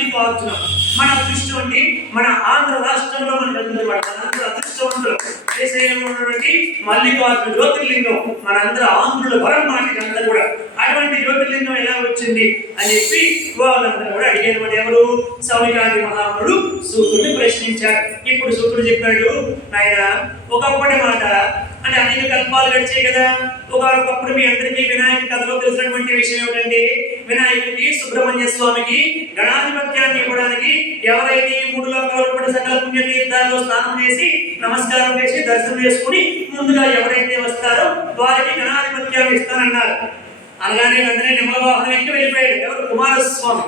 మల్లికార్జున మన అదృష్టండి. మన ఆంధ్ర రాష్ట్రంలో మనందరూ అదృష్టవంతులు. దేశంలో ఉన్నటువంటి మల్లికార్జున జ్యోతిర్లింగం మనందరూ ఆంధ్రుల వరం మాటికంతా కూడా. అటువంటి జ్యోతిర్లింగం ఎలా వచ్చింది అని చెప్పి వాళ్ళందరూ కూడా అడిగేటువంటి ఎవరు సౌనికాది మహామునుడు సూతుడిని ప్రశ్నించారు. ఇప్పుడు సూతుడు చెప్పాడు, ఆయన ఒకప్పటి మాట అంటే అనేక కల్పాలు గడిచాయి కదా. ఒకప్పుడు మీ అందరికీ వినాయక కథలో తెలిసినటువంటి విషయం ఏమిటంటే, వినాయకుడికి సుబ్రహ్మణ్య స్వామికి గణాధిపత్యాన్ని ఇవ్వడానికి ఎవరైతే 3 లోకాలు పడి సకల పుణ్య తీర్థాల్లో స్నానం చేసి నమస్కారం చేసి దర్శనం చేసుకుని ముందుగా ఎవరైతే వస్తారో వారికి గణాధిపత్యాన్ని ఇస్తానన్నారు. అలానే వెంటనే నిమ్మల వాహనం ఎక్కి వెళ్ళిపోయాడు. ఎవరు? కుమారస్వామి.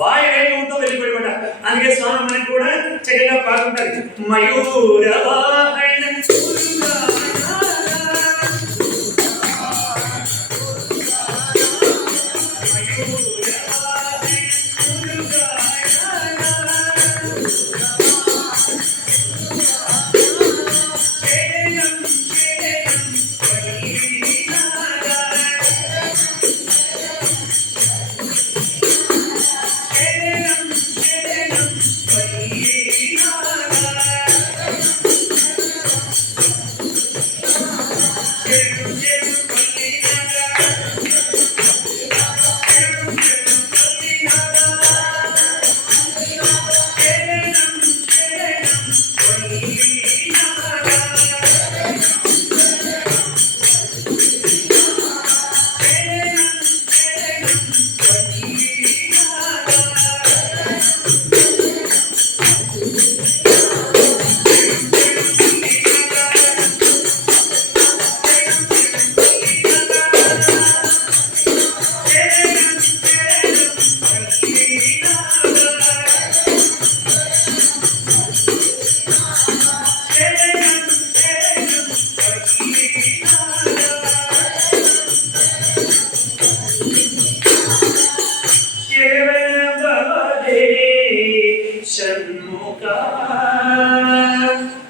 వాయువేగంతో వెళ్ళిపోయాడు. అందుకే స్వామి మనకి కూడా చక్కగా పాడుంటారు. మయూర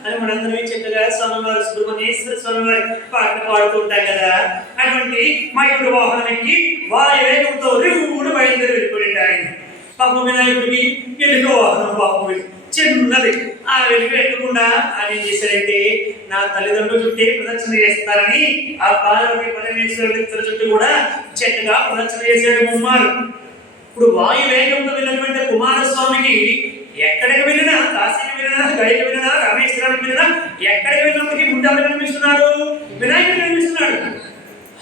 అని మనందరం చక్కగా స్వామివారి సుబ్రహ్మణ్యేశ్వర స్వామివారి పాటలు పాడుతూ ఉంటాం కదా. అటువంటి మయూర వాహనం ఎక్కి వాయువేగంతో రేవుడు బయలుదేరి వెళ్ళిపోయింది ఆయన. పాపం వినాయకుడికి ఎలుక వాహనం పాపం చిన్నది. ఆ వెలుగు ఎక్కకుండా ఆయన ఏం చేశారంటే, నా తల్లిదండ్రుల చుట్టే ప్రదక్షిణ చేస్తారని ఆ పార్వతీ పరమేశ్వరుడి చుట్టూ కూడా చక్కగా ప్రదక్షిణ చేశాడు ముమ్మారు. ఇప్పుడు వాయువేగంతో వెళ్ళినటువంటి కుమారస్వామికి ఎక్కడికి వెళ్ళినా, కాశీకి వెళ్ళినా, గడికి వెళ్ళినా, రామేశ్వరానికి వెళ్ళినా, ఎక్కడికి వెళ్ళినప్పటికీ ముందు ఎవరు కనిపిస్తున్నాడు? వినాయకుడు కనిపిస్తున్నాడు.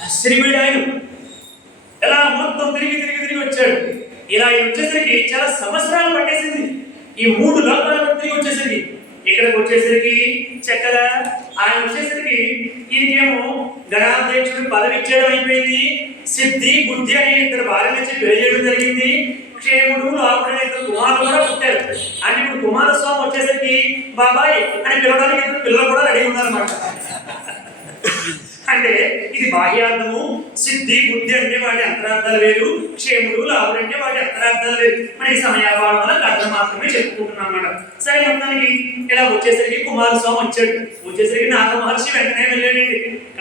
ఆశ్చర్యపోయాడు ఆయన. ఎలా మొత్తం తిరిగి వచ్చాడు. ఇలా వచ్చేసరికి చాలా సంవత్సరాలు పట్టేసింది. ఈ 3 లోకాలు తిరిగి వచ్చేసరికి ఇక్కడికి వచ్చేసరికి చక్కగా ఆయన వచ్చేసరికి ఈయనకేమో గణాధ్యక్షుడు పదవి ఇచ్చేయడం అయిపోయింది. సిద్ధి బుద్ధి అనే 2 భార్యలు పెళ్లి చేయడం జరిగింది. క్షేముడు లాభుడు 2 కుమారులు కూడా పుట్టారు. అంటే ఇప్పుడు కుమారస్వామి వచ్చేసరికి బాబాయ్ అని పిలవడానికి 2 పిల్లలు కూడా రెడీ ఉన్నారన్నమాట. అంటే ఇది బాహ్యార్థము. సిద్ధి బుద్ధి అంటే వాటి అంతరార్థాలు వేరు, క్షేముడు లాభుడు అంటే వాటి అంతరార్థాలు వేరు. మన ఈ సమయాభావం వల్ల అర్థం మాత్రమే చెప్పుకుంటున్నాం అన్నమాట. సరే, మొత్తానికి ఇలా వచ్చేసరికి కుమారస్వామి వచ్చాడు. వచ్చేసరికి నారద మహర్షి వెంటనే వెళ్ళాడండి.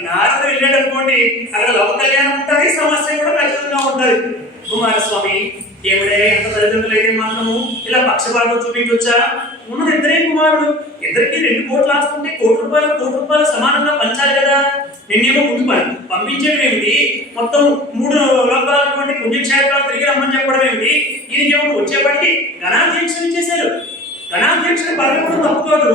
నారద వెళ్ళాడు అనుకోండి, అక్కడ లోక కళ్యాణం ఉంటుంది, సమస్య కూడా ఖచ్చితంగా ఉంటుంది. కుమారస్వామి ఏమిడే ఎంత తల్లిదండ్రులు అయితే మాత్రము ఇలా పక్షపాతం చూపించొచ్చా? ఉన్నది 2 కుమారుడు, ఇద్దరికి 2 కోట్లు ఆస్తుంటే కోటి రూపాయలు సమానంగా పంచాలి కదా. నిన్నేమో ముందు పంపించడం ఏమిటి? మొత్తం 3 లోకాలటువంటి పుణ్యక్షేత్రాలు తిరిగి రమ్మని చెప్పడం ఏమిటి? ఈయనకేమో వచ్చేప్పటికి గణాధ్యక్షులు ఇచ్చేశారు. గణాధ్యక్షుడు పదవి కూడా తప్పుకోడు,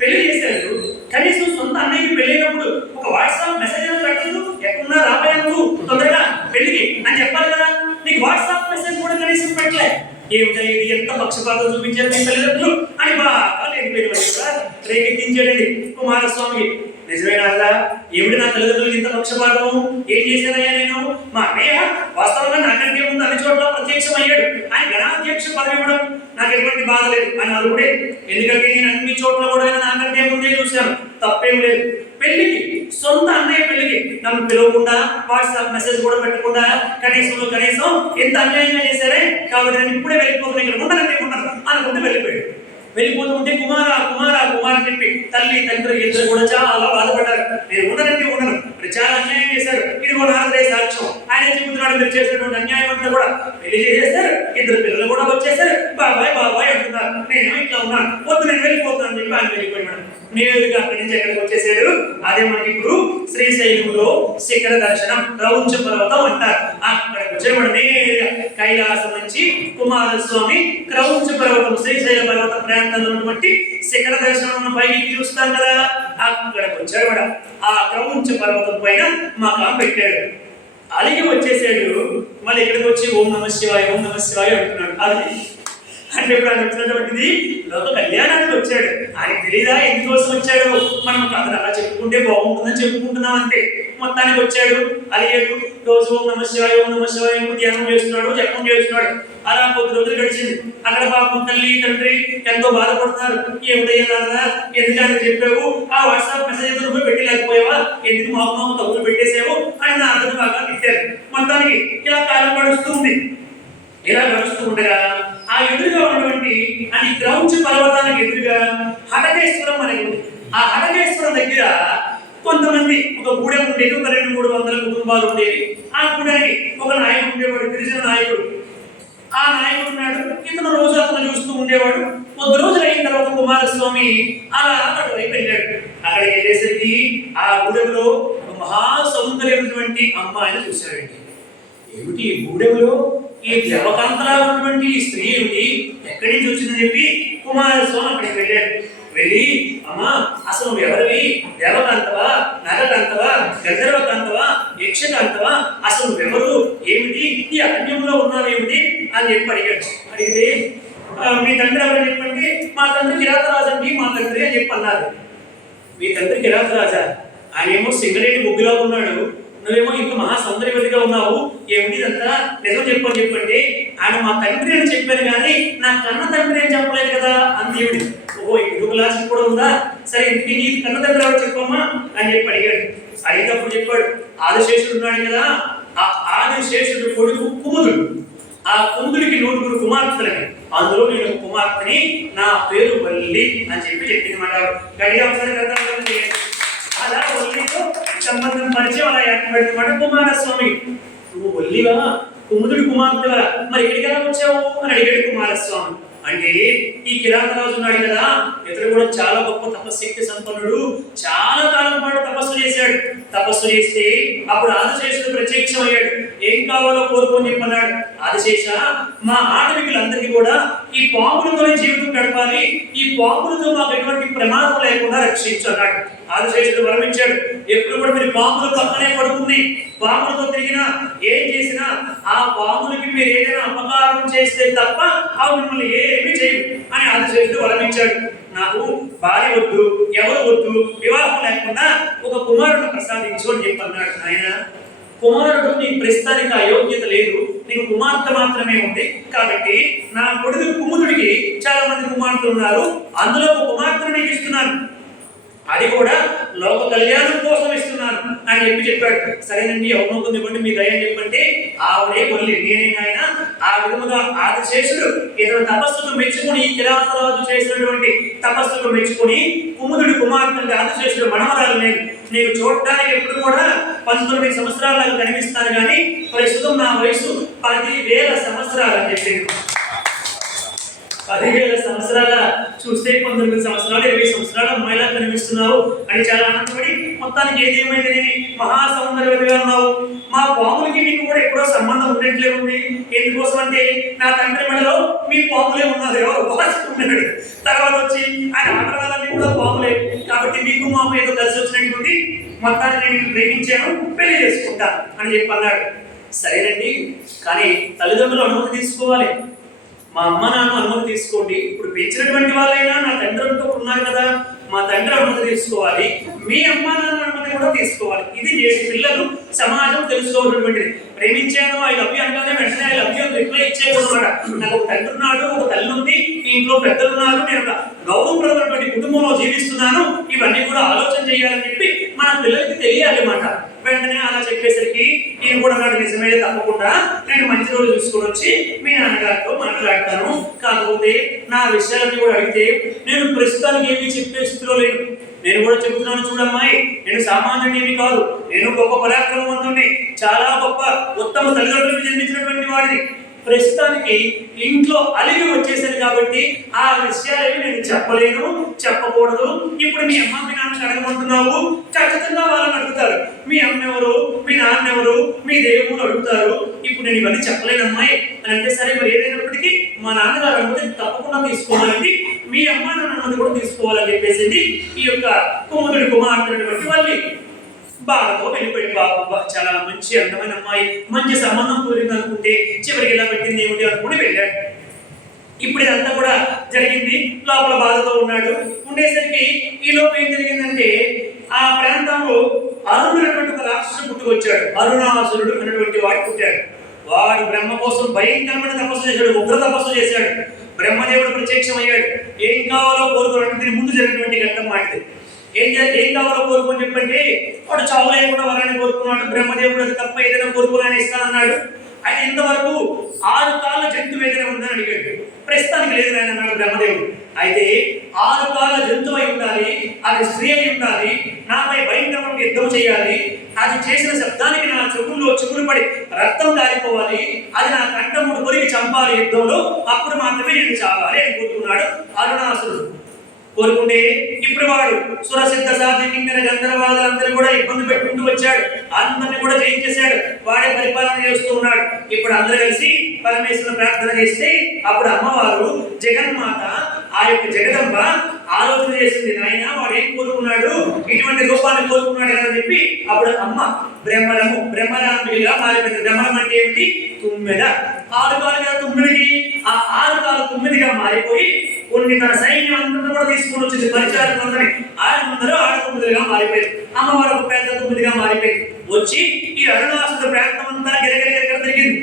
పెళ్లి చేశారు. కనీసం సొంత అన్నయ్యకి పెళ్ళైనప్పుడు ఒక వాట్సాప్ మెసేజ్ పెట్టదు, ఎక్కడున్నా రాబోయే నువ్వు తొందరగా పెళ్లికి అని చెప్పాలి కదా. నీకు వాట్సాప్ మెసేజ్ కూడా కనీసం పెట్టలే. ఏమిటా ఇది? ఎంత పక్షపాతం చూపించారు మీ తల్లిదండ్రులు అని బాగా రేకెత్తించాడండి కుమారస్వామికి. నిజమేనా? ఏమిటి నా తల్లిదండ్రులకి ఇంత పక్షపాతం? ఏం చేశానయ్యా నేను? మా అన్నయ్య వాస్తవంగా నాకంటే ముందు అన్ని చోట్ల ప్రత్యక్షం అయ్యాడు. ఆయన గణాధ్యక్ష పదవి ఇవ్వడం నాకు ఎటువంటి బాధ లేదు అని అడుగుడే. ఎందుకంటే నేను అన్ని చోట్ల కూడా నాకంటే ముందే చూశాను, తప్పేం లేదు. పెళ్లికి సొంత అన్నయ్య పెళ్లికి నన్ను పిలవకుండా, వాట్సాప్ మెసేజ్ కూడా పెట్టకుండా కనీసం ఎంత అన్యాయంగా చేశారే. కాబట్టి నేను ఇప్పుడే వెళ్ళిపోతున్నా, ఇక్కడ ఉండను అనుకుంటే వెళ్ళిపోయాడు. వెళ్ళిపోతుంటే కుమార చెప్పి తల్లి తండ్రి 2 కూడా చాలా బాధపడ్డారు. నేను ఉండను, చాలా అన్యాయం చేశారు. ఇది కూడా నారదే సాక్ష్యం. ఆయన చెబుతున్నాడు, మీరు చేసినటువంటి అన్యాయం అంతా కూడా పెళ్లి చేసేస్తారు, 2 పిల్లలు కూడా వచ్చేసారు, బాగా నేనేమో ఇట్లా ఉన్నాను, వద్దు నేను వెళ్ళిపోతున్నాను అని చెప్పి ఆయన వెళ్ళిపోయాడు. నేరుగా అక్కడి నుంచి ఎక్కడికి వచ్చేసాడు. అదే మనకి ఇప్పుడు శ్రీశైలంలో శిఖర దర్శనం, క్రౌంచ పర్వతం అంటారు. అక్కడికి వచ్చేవాడు నేరుగా కైలాసం నుంచి కుమారస్వామి క్రౌంచ పర్వతం, శ్రీశైల పర్వత ప్రాంతంలో ఉన్నటువంటి శిఖర దర్శనం పైకి చూస్తాం కదా, అక్కడికి వచ్చేవాడు. ఆ క్రౌంచ పర్వతం పైన మకాం పెట్టాడు. అలిగి వచ్చేసాడు. మళ్ళీ ఇక్కడికి వచ్చి ఓం నమ శివాయ ఓం నమ శివాయ అంటున్నాడు. అది అంటే ఇప్పుడు ఆయన వచ్చినటువంటిది లోక కళ్యాణానికి వచ్చాడు. ఆయనకు తెలీదా ఎందుకోసం వచ్చాడు? మనం కథను అలా చెప్పుకుంటే బాగుంటుందని చెప్పుకుంటున్నాం అంతే. మొత్తానికి వచ్చాడు, అలిగాడు. రోజు ఓం నమ శివాయ ఓం నమ శివాయ ధ్యానం చేస్తున్నాడు, జపం చేస్తున్నాడు. అలా కొద్ది రోజులు గడిచింది. అక్కడ పాపం తల్లి తండ్రి ఎంతో బాధపడుతున్నారు. ఏమిటయ్యా ఎందుకని చెప్పావు? ఆ వాట్సాప్ మెసేజ్ నువ్వు పెట్టి లేకపోయావా? ఎందుకు మాకు తప్పులు పెట్టేసావు అని నా అర్థం బాగా తిట్టారు. మొత్తానికి ఇలా కాలం గడుస్తూ ఉంది. ఇలా గడుస్తూ ఉండగా ఆ ఎదురుగా ఉన్నటువంటి అని క్రౌంచ పర్వతానికి ఎదురుగా హటకేశ్వరం అనేది ఉంది. ఆ హటకేశ్వరం దగ్గర కొంతమంది ఒక గూడెం ఉండేది, ఒక 200-300 కుటుంబాలు ఉండేవి. ఆ గూడానికి ఒక నాయకుడు ఉండేవాడు, గిరిజన నాయకుడు. ఆ నాయకుడు ఉన్నాడు. ఇతను రోజు అతను చూస్తూ ఉండేవాడు. కొద్ది రోజులు అయిన తర్వాత కుమారస్వామి అలా అటువైపు వెళ్ళాడు. అక్కడికి వెళ్ళేసరికి ఆ గూడెంలో ఒక మహా సౌందర్యమైనటువంటి అమ్మాయిని చూశాడండి. ఏమిటి ఈ గూడెంలో ఈ దేవకాంతలా ఉన్నటువంటి స్త్రీ ఏమిటి, ఎక్కడి నుంచి వచ్చిందని చెప్పి కుమారస్వామి అక్కడికి వెళ్ళాడు. వెళ్ళి అమ్మా అసలు నువ్వు ఎవరివి? దేవకాంతవా, నరకాంతవా, గంధర్వకాంతవా, యక్షకాంతవా, అసలు నువ్వెవరు, ఏమిటి ఈ అరణ్యంలో ఉన్నావేమిటి అని చెప్పి అడిగాడు. అడిగితే మీ తండ్రి ఎవరని చెప్పండి, మా తండ్రి కిరాతరాజు అండి మా తండ్రి అని చెప్పి అన్నారు. మీ తండ్రి కిరాతరాజా? ఆయన ఏమో సింగరేణి ముగ్గులా ఉన్నాడు, నువ్వేమో ఇంత మహా సౌందర్యవతిగా ఉన్నావు, ఏమిటి ఇదంతా నిజం చెప్పని చెప్పండి. ఆయన మా తండ్రి అని చెప్పాను కానీ నా కన్న తండ్రి అని చెప్పలేదు కదా అంది ఏమిటి. ఓహో ఇది లాజిక్ కూడా ఉందా? సరే ఇంటికి నీ కన్న తండ్రి ఎవరు చెప్పమ్మా అని చెప్పి అడిగాడు. అడిగినప్పుడు చెప్పాడు, ఆదిశేషుడు ఉన్నాడు కదా, ఆ ఆదిశేషుడు కొడుకు కుముదుడు. ఆ కుముదుడికి 9 కుమార్తెలని, అందులో నేను కుమార్తెని, నా పేరు వల్లి అని చెప్పి చెప్పింది మాట. గడిగా ఒకసారి కదా అలా వల్లితో సంబంధం పరిచయం అలా ఏర్పడుతున్నమాట. కుమారస్వామి నువ్వు వల్లివా, కుముదుడి కుమార్తెవా, మరి ఇక్కడికి ఎలా వచ్చావు అని అడిగాడు కుమారస్వామి. అంటే ఈ కిరాతరాజు ఉన్నాడు కదా, ఇతడు కూడా చాలా గొప్ప తపశక్తి సంపన్నుడు. చాలా కాలం పాటు తపస్సు చేశాడు. తపస్సు చేస్తే అప్పుడు ఆదిశేషుడు ప్రత్యక్షం అయ్యాడు. ఏం కావాలో కోరుకొని చెప్పన్నాడు. ఆదిశేష, మా ఆటవికులందరికీ కూడా ఈ పాములతోనే జీవితం గడపాలి, ఈ పాములతో మాకు ఎటువంటి ప్రమాదం లేకుండా రక్షించు అన్నాడు. ఆదిశేషుడు వరమించాడు. ఎప్పుడు కూడా మీరు పాముల పక్కనే పడుకుని పాములతో తిరిగినా ఏం చేసినా ఆ పాములకి మీరు ఏదైనా అపకారం చేస్తే తప్ప అవి మిమ్మల్ని ఏమీ చేయవు అని ఆదిశేషుడు వరమించాడు. నాకు భార్య వద్దు, ఎవరు వద్దు, వివాహం లేకుండా ఒక కుమారుడు ప్రసాదించు అని చెప్పి అన్నాడు. ఆయన కుమారుడు నీకు ప్రస్తుతానికి ఆ యోగ్యత లేదు, నీకు కుమార్తె మాత్రమే ఉంది, కాబట్టి నా కొడుకు కుముదుడికి చాలా మంది కుమార్తెలు ఉన్నారు, అందులో ఒక కుమార్తెను నీకు ఇస్తున్నాను, అది కూడా లోక కళ్యాణం కోసం ఇస్తున్నాను అని చెప్పాడు. సరేనండి ఎవరినొకరిని ఇవ్వండి మీ దయ చెప్పంటే ఆవిడే వల్లి, నేనే ఆయన. ఆ విధముగా ఆదిశేషుడు ఇతను తపస్సుకు మెచ్చుకుని, కిరాతరాజు చేసినటువంటి తపస్సుకు మెచ్చుకుని కుముదుడి కుమార్తె ఆదిశేషుడు మనవరాలు నేను, నీకు చూడటానికి ఎప్పుడు కూడా 19 సంవత్సరాలకు కనిపిస్తాను కానీ ప్రస్తుతం నా వయసు 10,000 సంవత్సరాలు అని చెప్పింది. 10,000 సంవత్సరాల చూస్తే 19 సంవత్సరాలు 20 సంవత్సరాల అమ్మాయిలా కనిపిస్తున్నావు అని చాలా ఆనందపడి, మొత్తానికి ఏది ఏమైతే నేను మహా సౌందర్యవతిగా ఉన్నావు, మా పాములకి నీకు కూడా ఎప్పుడో సంబంధం ఉండట్లే ఉంది. ఎందుకోసం అంటే నా తండ్రి మెడలో మీ పాములే ఉన్నారు, ఎవరు ఉన్నాడు. తర్వాత వచ్చి ఆయన ఆటగాళ్ళని కూడా పాములే, కాబట్టి మీకు మాకు ఏదో కలిసి వచ్చినటువంటి మొత్తాన్ని నేను ప్రేమించాను, పెళ్లి చేసుకుంటా అని చెప్పి అన్నాడు. సరేనండి, కానీ తల్లిదండ్రులు అనుమతి తీసుకోవాలి. మా అమ్మ నాన్న అనుమతి తీసుకోండి. ఇప్పుడు పెంచినటువంటి వాళ్ళైనా నా తండ్రితో ఉన్నారు కదా, మా తండ్రి అనుమతి తీసుకోవాలి, మీ అమ్మ నాన్న అనుమతి కూడా తీసుకోవాలి. ఇది నేటి పిల్లలు సమాజం తెలుసుకోవాల్సినటువంటిది. ప్రేమించాను ఐ లవ్ యూ అంటానే వెంటనే ఐ లవ్ యూ రిప్లై ఇచ్చేయకూడదు. నాకు ఒక తండ్రి ఉన్నాడు, ఒక తల్లి ఉంది, ఈ ఇంట్లో పెద్దలు ఉన్నారు, నేను ఒక గౌరవప్రదమైనటువంటి కుటుంబంలో జీవిస్తున్నాను, ఇవన్నీ కూడా ఆలోచన చేయాలని చెప్పి మన పిల్లలకి తెలియాలి అన్నమాట. వెంటనే అలా చెప్పేసరికి ఈయన కూడా నాడు నిజమే, తప్పకుండా నేను మంచి రోజు చూసుకొని వచ్చి మీ నాన్నగారితో మాట్లాడతాను, కాకపోతే నా విషయాలన్నీ కూడా అడిగితే నేను ప్రస్తుతానికి ఏమీ చెప్పే స్థితిలో లేను. నేను కూడా చెబుతున్నాను, చూడమ్మాయి, నేను సామాన్యుని ఏమీ కాదు, నేను గొప్ప పరాక్రమవంతుడిని, చాలా గొప్ప ఉత్తమ తల్లిదండ్రులకు జన్మించినటువంటి వాడిని. ప్రస్తుతానికి ఇంట్లో అలిగి వచ్చేసాను కాబట్టి ఆ విషయాలేవి నేను చెప్పలేను, చెప్పకూడదు. ఇప్పుడు మీ అమ్మ మీ నాన్న అడగమంటున్నావు, ఖచ్చితంగా వాళ్ళని అడుగుతారు. మీ అమ్మ ఎవరు, మీ నాన్న ఎవరు, మీ దేవుడు అడుగుతారు. ఇప్పుడు నేను ఇవన్నీ చెప్పలేనమ్మాయి అని అంటే, సరే మరి ఏదైనప్పటికీ మా నాన్నగారు అనుమతి తప్పకుండా తీసుకోవాలండి, మీ అమ్మ నాన్న అనుమతి కూడా తీసుకోవాలని చెప్పేసి ఈ యొక్క కుముదుడి కుమార్తెటువంటి వాళ్ళని బాధతో వెళ్ళిపోయి, బాబు చాలా మంచి అందమైన అమ్మాయి, మంచి సంబంధం కుదిరింది అనుకుంటే చివరికి ఇలా పెట్టింది ఏమిటి అనుకుని వెళ్ళాడు. ఇప్పుడు ఇదంతా కూడా జరిగింది. లోపల బాధతో ఉన్నాడు. ఉండేసరికి ఈ లోపు ఏం జరిగిందంటే, ఆ ప్రాంతంలో అరుణుడటువంటి ఒక రాక్షసుడు పుట్టుకొచ్చాడు. అరుణాసురుడు అనేటువంటి వాడు పుట్టాడు. వాడు బ్రహ్మ కోసం భయంకరమైన తపస్సు చేశాడు, ఉగ్ర తపస్సు చేశాడు. బ్రహ్మదేవుడు ప్రత్యక్షమయ్యాడు. ఏం కావాలో కోరుకోవాలంటే దీని ముందు జరిగినటువంటి ఘట్టం మాటిది. ఏం కావాలో కోరుకోని చెప్పండి, వాడు చావు లేకుండా వరాన్ని కోరుకున్నాడు. బ్రహ్మదేవుడు అది తప్ప ఏదైనా కోరుకోవాలని ఇస్తానన్నాడు. ఆయన ఇంతవరకు 6 కాళ్ళ జంతువు ఏదైనా ఉందని అడిగాడు. ప్రస్తుతానికి లేదు ఆయన అన్నాడు బ్రహ్మదేవుడు. అయితే 6 కాళ్ళ జంతువు అయి ఉండాలి, అది స్త్రీ అయి ఉండాలి, నాపై భయంకరమైన యుద్ధం చేయాలి, అది చేసిన శబ్దానికి నా చెవుల్లో చిగురు పడి రక్తం కారిపోవాలి, అది నా కంఠముడు కొరికి చంపాలి యుద్ధంలో, అప్పుడు మాత్రమే నేను చావాలి అని కోరుకున్నాడు అరుణాసురుడు. కోరుకుంటే ఇప్పుడు వాడు సురసిద్ధ సాధి కింద గంధర్వాదులందరూ కూడా ఇబ్బంది పెట్టుకుంటూ వచ్చాడు. అందరిని కూడా జయించేశాడు. వాడే పరిపాలన చేస్తూ ఉన్నాడు. ఇప్పుడు అందరూ కలిసి పరమేశ్వరుని ప్రార్థన చేస్తే అప్పుడు అమ్మవారు జగన్మాత, ఆ యొక్క జగదంబ ఆలోచన చేసింది, నాయన వాడు ఏం కోరుకున్నాడు, ఇటువంటి రూపాన్ని కోరుకున్నాడు కదా చెప్పి అప్పుడు అమ్మ బ్రహ్మరాంబిగా మారిపోయింది. బ్రహ్మరం అంటే ఏమిటి? తుమ్మెద. 6 కాలు కదా తుమ్మిడికి, ఆ 6 కాలు తుమ్మిదిగా మారిపోయి కొన్ని తన సైన్యం అందరూ కూడా తీసుకుని వచ్చింది. పరిచారకులందరినీ అందరూ ఆడతుమ్మిదిగా మారిపోయింది. అమ్మవారు ఒక పెద్ద తుమ్మిదిగా మారిపోయింది. వచ్చి ఈ అరుణాసుడు ప్రాంతం అంతా గిరగిర తిరిగింది.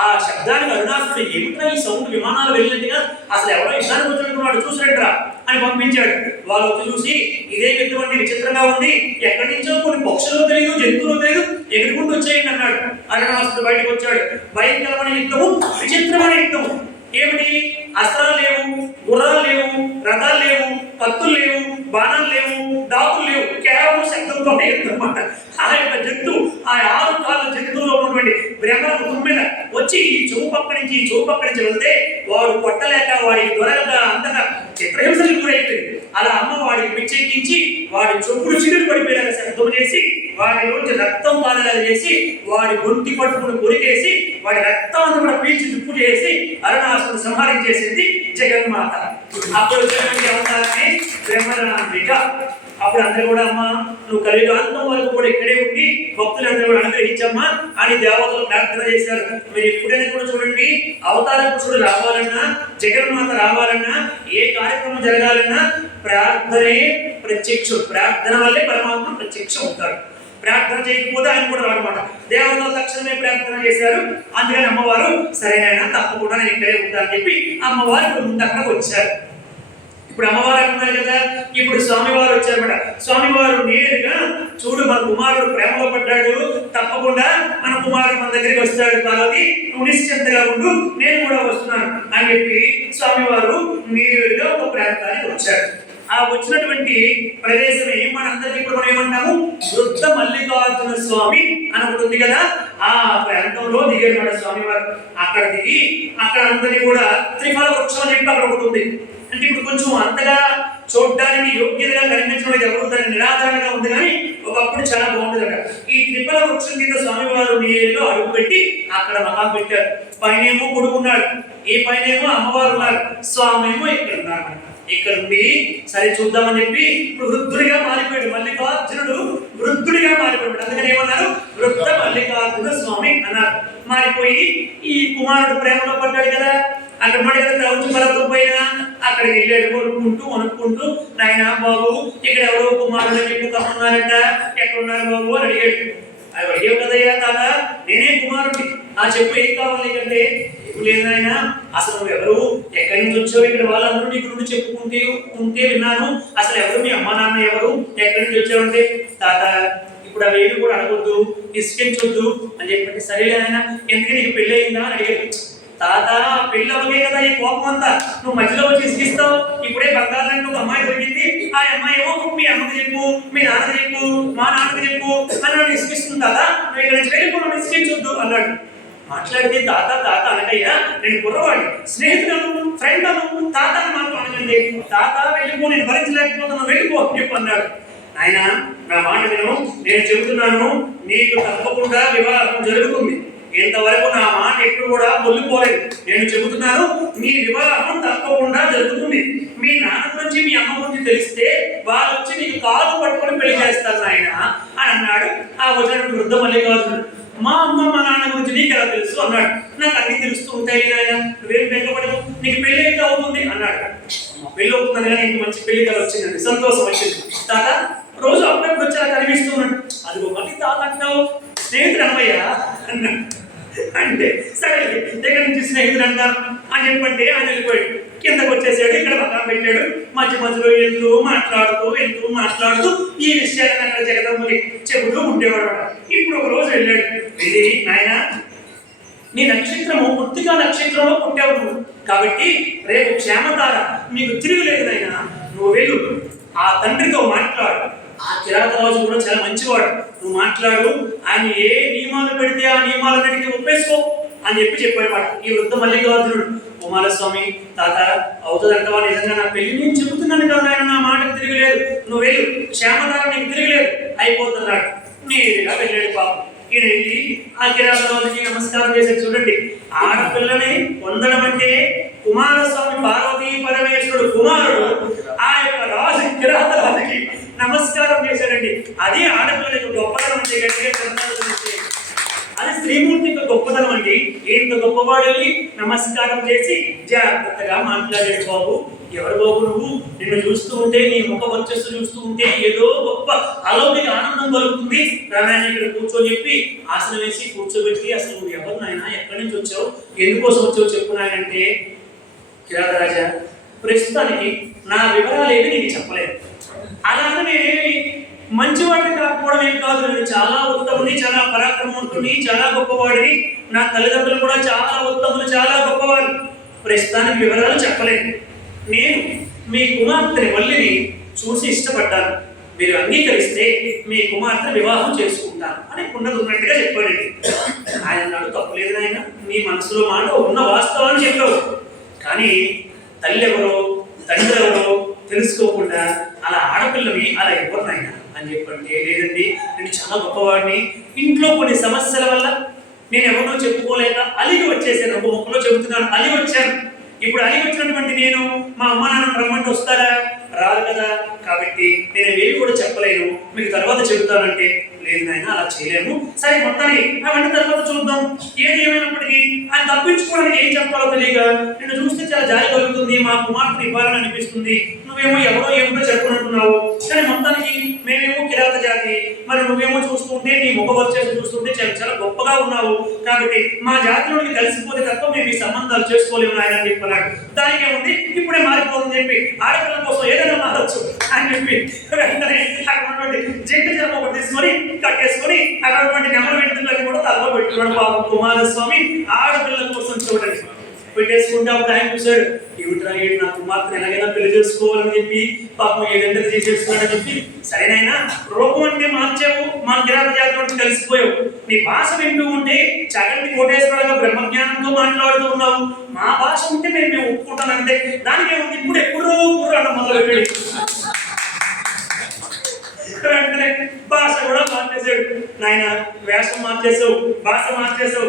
ఆ శబ్దానికి అరుణాసుడు ఏమిటా ఈ సౌండ్, విమానాలు వెళ్ళినట్టుగా, అసలు ఎవరో యుద్ధానికి వచ్చినట్టు చూసినట్టురా అని పంపించాడు. వాళ్ళు వచ్చి చూసి ఇదే ఎటువంటి విచిత్రంగా ఉంది, ఎక్కడి నుంచో కొన్ని పక్షులు తెలియదు, జంతువులు తెలియదు, ఎగురుకుంటూ వచ్చేయండి అన్నాడు. అరుణాసుడు బయటకు వచ్చాడు. భయంకరమైన యుద్ధము, విచిత్రమైన యుద్ధము. ఏమిటి? అస్త్రాలు లేవు, గుర్రాలు లేవు, రథాలు లేవు, కత్తులు లేవు, బాణాలు లేవు, దాకులు లేవు, కేవలం శబ్దంతో అన్నమాట. ఆ యొక్క జంతువు, ఆ 6 కాళ్ళ జంతువులో ఉన్నటువంటి బ్రహ్మకు తుమ్మెద వచ్చి ఈ చెవు పక్క నుంచి వెళ్తే వాడు కొట్టలేక వాడికి దొరకక అంతగా చిత్రహింసలకు గురైపోయింది. అలా అమ్మ వాడికి పిచ్చెక్కించి వాడి చెప్పులు చిగురు పడిపోయేలాగా శబ్దం చేసి వాడి రోజు రక్తం పాలలా చేసి వాడి గొంతి పట్టుకుని కొరికేసి వాడి రక్తం అంతా కూడా పీల్చి తుప్పు చేసి అరుణాసురుడు సంహరించేసింది జగన్మాత. అప్పుడు వచ్చినటువంటి అవతారమే బ్రహ్మరాంబిక. అప్పుడు అందరూ కూడా అమ్మ నువ్వు కలియుగాంతం వరకు కూడా ఇక్కడే ఉండి భక్తులందరూ కూడా అనుగ్రహించమ్మా అని దేవతలు ప్రార్థన చేశారు. మీరు ఎప్పుడైనా కూడా చూడండి, అవతార పురుషుడు రావాలన్నా, జగన్మాత రావాలన్నా, ఏ కార్యక్రమం జరగాలన్నా ప్రార్థనే ప్రత్యక్షం. ప్రార్థన వల్లే పరమాత్మ ప్రత్యక్షం అవుతాడు. ప్రార్థన చేయకపోతే ఆయన కూడా రాడమాట. దేవతలు తక్షణమే ప్రార్థన చేశారు. అందుకని అమ్మవారు సరేనైనా తప్పకుండా నేను ఇక్కడే ఉంటానని చెప్పి అమ్మవారు ఇప్పుడు ముందు అక్కడికి వచ్చారు. ఇప్పుడు అమ్మవారు అంటున్నారు కదా, ఇప్పుడు స్వామివారు వచ్చారన్నమాట. స్వామివారు నేరుగా చూడు మన కుమారుడు ప్రేమలో పడ్డాడు, తప్పకుండా మన కుమారుడు మన దగ్గరికి వస్తాడు, కాబట్టి నువ్వు నిశ్చింతగా ఉండు, నేను కూడా వస్తున్నాను అని చెప్పి స్వామివారు నేరుగా ఒక ప్రాంతానికి వచ్చాడు. ఆ వచ్చినటువంటి ప్రదేశమే మనందరికీ ఇప్పుడు మనం ఏమంటాము, వృద్ధ మల్లికార్జున స్వామి అని ఒకటి ఉంది కదా, ఆ ప్రాంతంలో దిగారు మన స్వామివారు. అక్కడ దిగి అక్కడ అందరినీ కూడా త్రిఫల వృక్షం అని చెప్పి అక్కడ ఒకటి ఉంది. అంటే ఇప్పుడు కొంచెం అంతగా చూడడానికి యోగ్యతగా కనిపించడం ఎవరు దాని నిరాధారంగా ఉంది, కానీ ఒకప్పుడు చాలా బాగుంటుంది అక్కడ. ఈ త్రిఫల వృక్షం కింద స్వామివారు నీరులో అడుగు పెట్టి అక్కడ మహా పెట్టారు. పైనేమో కొడుకున్నాడు, ఈ పైనేమో అమ్మవారు ఉన్నారు, స్వామి ఏమో ఇక్కడ ఉన్నారు. ఇక్కడ నుండి సరే చూద్దామని చెప్పి ఇప్పుడు వృద్ధుడిగా మారిపోయాడు. మల్లికార్జునుడు వృద్ధుడిగా మారిపోయాడు. అందుకని ఏమన్నారు, వృద్ధ మల్లికార్జున స్వామి అన్నారు. మారిపోయి ఈ కుమారుడు ప్రేమలో పడ్డాడు కదా, అక్కడ మడి వచ్చి పర్వతం పైన అక్కడికి వెళ్ళాడు. కొనుక్కుంటూ అనుకుంటూ, నాయన బాబు ఇక్కడ ఎవరో కుమారుడు చెప్పు కమ్మున్నారంట, ఎక్కడున్నారు బాబు అని అడిగాడు. అది అడిగావు కదయ్యా తాత, నేనే కుమారుడిని, ఆ చెప్పు ఏం కావాలి కంటే లేదు నాయన, అసలు నువ్వు ఎవరు, ఎక్కడి నుంచి వచ్చావు, ఇక్కడ వాళ్ళందరూ నీకు నుండి చెప్పుకుంటే విన్నాను, అసలు ఎవరు మీ అమ్మ నాన్న ఎవరు, ఎక్కడి నుంచి వచ్చావంటే తాత ఇప్పుడు అవేవి కూడా అడగొద్దు, ఇసుకించొద్దు అని చెప్పండి. సరేలే ఆయన, ఎందుకంటే నీకు పెళ్ళి అయిందా అని అడిగాడు. తాత పెళ్ళి అవ్వకే కదా ఈ కోపం అంతా, నువ్వు మధ్యలో వచ్చి ఇసుకిస్తావు. ఇప్పుడే బంగారం ఒక అమ్మాయి దొరికింది, ఆ అమ్మాయి ఏమో మీ అమ్మకి చెప్పు, మీ నాన్నకి చెప్పు, మా నాన్నకి చెప్పు అన్నాడు. ఇసుకిస్తుంది తాత, నువ్వు ఇక్కడ నుంచి వెళ్ళి కూడా ఇసుకించొద్దు అన్నాడు. మాట్లాడితే తాత తాత అనకయ్యా, నేను కుర్రవాడిని, స్నేహితులను, ఫ్రెండ్ అను, తాత అని మాత్రం అనకండి. తాత వెళ్ళిపో, నేను భరించలేకపోతున్నాను, వెళ్ళిపో అని చెప్పి అన్నాడు. ఆయన నా మాట విను, నేను చెబుతున్నాను, నీకు తప్పకుండా వివాహం జరుగుతుంది. ఇంతవరకు నా మాట ఎప్పుడు కూడా మొల్లిపోలేదు. నేను చెబుతున్నాను, నీ వివాహం తప్పకుండా జరుగుతుంది. మీ నాన్న గురించి మీ అమ్మ గురించి తెలిస్తే వాళ్ళు వచ్చి నీకు కాలు పట్టుకొని పెళ్లి చేస్తారు నాయన అని అన్నాడు ఆ వచ్చిన వృద్ధ మల్లికార్జునుడు. మా అమ్మ మా నాన్న గురించి నీకు ఎలా తెలుసు అన్నాడు. నాకు అన్ని తెలుస్తూ ఉంటాయి నాయన, నువ్వేం బెంగపడవు, నీకు పెళ్లి అయితే అవుతుంది అన్నాడు. పెళ్లి అవుతుందని కానీ ఇంక మంచి పెళ్లి కల వచ్చిందండి, సంతోషం వచ్చింది. తాత రోజు అప్పుడప్పుడు వచ్చి అలా కనిపిస్తూ ఉన్నాడు. అదిగో మళ్ళీ తాత అంటావు, స్నేహితుడు అమ్మయ్యా అన్నాడు. అంటే సరే దగ్గర నుంచి స్నేహితుడు అంటారు అని చెప్పంటే ఆయన వెళ్ళిపోయాడు. కిందకు వచ్చేసాడు, ఇక్కడ పక్కన పెట్టాడు. మధ్య మధ్యలో వెళ్తూ మాట్లాడుతూ ఈ విషయాలను అక్కడ జగదమ్మకి చెబుతూ ఉండేవాడు. ఇప్పుడు ఒక రోజు వెళ్ళాడు. వెళ్ళి నాయన, నీ నక్షత్రము పుత్తిక నక్షత్రంలో పుట్టావు కాబట్టి రేపు క్షేమతార నీకు తిరుగులేదు నాయన, నువ్వు వెళ్ళు, ఆ తండ్రితో మాట్లాడు. ఆ కిరాతరాజు కూడా చాలా మంచివాడు, నువ్వు మాట్లాడు, ఆయన ఏ నియమాలు పెడితే ఆ నియమాలన్నిటికీ ఒప్పేసుకో అని చెప్పాడు మాట. ఈ వృద్ధ మల్లికార్జునుడు, కుమారస్వామి తాత అవుతుందంటవా, నిజంగా నా పెళ్లి నేను చెబుతున్నాను కదా ఆయన, నా మాటకు తిరగలేదు, నువ్వు వెళ్ళు, క్షేమతార నీకు తిరగలేదు అయిపోతున్నాడు. నేరుగా వెళ్ళాడు పాపం. ఈయన వెళ్ళి ఆ కిరాతరాజుకి నమస్కారం చేశాడు. చూడండి, ఆడపిల్లని పొందడం అంటే కుమారస్వామి పార్వతీ పరమేశ్వరుడు కుమారుడు ఆ యొక్క రాజు కిరాతరాజుకి నమస్కారం చేశాడండి. అది ఆడపిల్లలకు గొప్పతనం అంటే అది శ్రీమూర్తి యొక్క గొప్పతనం అండి. ఇంత గొప్పవాడిని నమస్కారం చేసి జాగ్రత్తగా మాట్లాడాడు. బాబు ఎవరు బాబు నువ్వు, నిన్ను చూస్తూ ఉంటే, నీ ముఖ వర్చస్సు చూస్తూ ఉంటే ఏదో గొప్ప అలౌకిక ఆనందం కలుగుతుంది, రామాయణ ఇక్కడ కూర్చోని చెప్పి ఆసనం వేసి కూర్చోబెట్టి, అసలు నువ్వు ఎవరు నాయన, ఎక్కడి నుంచి వచ్చావు, ఎందుకోసం వచ్చావు చెప్పున్నానంటే, కిరాతరాజా ప్రస్తుతానికి నా వివరాలు ఏమి నీకు చెప్పలేదు. అలాగే నేనేమి మంచివాడిని కాకపోవడం ఏం కాదు, నేను చాలా ఉత్తముని, చాలా పరాక్రమవంతుని, చాలా గొప్పవాడిని, నా తల్లిదండ్రులు కూడా చాలా ఉత్తములు, చాలా గొప్పవారు. ప్రస్తుతానికి వివరాలు చెప్పలేదు. నేను మీ కుమార్తెని వల్లిని చూసి ఇష్టపడ్డాను, మీరు అంగీకరిస్తే మీ కుమార్తె వివాహం చేసుకుంటాను అని ఉన్నట్టుగా చెప్పాడండి. ఆయన నాడు తప్పలేదు నాయన, నీ మనసులో మాట ఉన్న వాస్తవాన్ని చెప్పావు, కానీ తల్లి ఎవరో తండ్రి ఎవరో తెలుసుకోకుండా అలా ఆడపిల్లని అలా ఎవరినైనా అని చెప్పంటే, లేదండి నేను చాలా గొప్పవాడిని, ఇంట్లో కొన్ని సమస్యల వల్ల నేను ఎవరినో చెప్పుకోలేక అలిగి వచ్చేసాను, ఒక ముక్కలో చెబుతున్నాను, అలిగి వచ్చాను. ఇప్పుడు అలిగి వచ్చినటువంటి నేను మా అమ్మ నాన్న రమ్మంటే వస్తారా, రాదు కదా, కాబట్టి నేను ఏవి కూడా చెప్పలేను, మీకు తర్వాత చెబుతానంటే, లేదు నాయన అలా చేయలేము, సరే మొత్తానికి అవన్నీ తర్వాత చూద్దాం, ఏది ఏమైనప్పటికీ ఆయన తప్పించుకోవడానికి ఏం చెప్పాలో తెలియక, నిన్ను చూస్తే చాలా జాలి కలుగుతుంది, మా కుమార్తెను ఇవ్వాలని అనిపిస్తుంది, నువ్వేమో ఎవరో ఏమిటో చెప్పనుంటున్నావు, కానీ మొత్తానికి మేమేమో కిరాత జాతి, మరి నువ్వేమో చూస్తుంటే నీ ముఖ వర్చస్సు చూస్తుంటే చాలా చాలా గొప్పగా ఉన్నావు, కాబట్టి మా జాతిలోకి కలిసిపోతే తప్ప మేము ఈ సంబంధాలు చేసుకోలేము నాయన అని చెప్పన్నాడు. దానికి ఏముంది, ఇప్పుడే మారిపోతుందని చెప్పి ఆడపిల్లల కోసం ఏదైనా మారచ్చు అని చెప్పి వెంటనే అక్కడ ఉన్నటువంటి జంటి జన్మ ఒకటి తీసుకొని కట్టేసుకొని అక్కడ ఉన్నటువంటి నెమల వెంట్రుకలను కూడా తలలో పెట్టుకున్నాడు పాపం కుమారస్వామి. ఆడపిల్లల కోసం చూడండి పెట్టేసుకుంటే అప్పుడు ఆయన చూశాడు, ఏమిట్రా ఏడు నా కుమార్తె ఎలాగైనా పెళ్లి చేసుకోవాలని చెప్పి పాపం ఏదంటే చేసేస్తున్నాడని చెప్పి, సరేనైనా రూపం అంటే మార్చావు, మా కిరాత జాతి కలిసిపోయావు, నీ భాష వింటూ ఉంటే చక్కటి కోటేశ్వరంగా బ్రహ్మజ్ఞానంతో మాట్లాడుతూ ఉన్నావు, మా భాష ఉంటే మేము ఒప్పుకుంటానంటే దానికి ఏముంది, ఇప్పుడు ఎప్పుడో కూర మొదలు పెట్టాడు. వెంటనే భాష కూడా మార్చేసాడు. నాయన వేషం మార్చేసావు, భాష మార్చేసావు,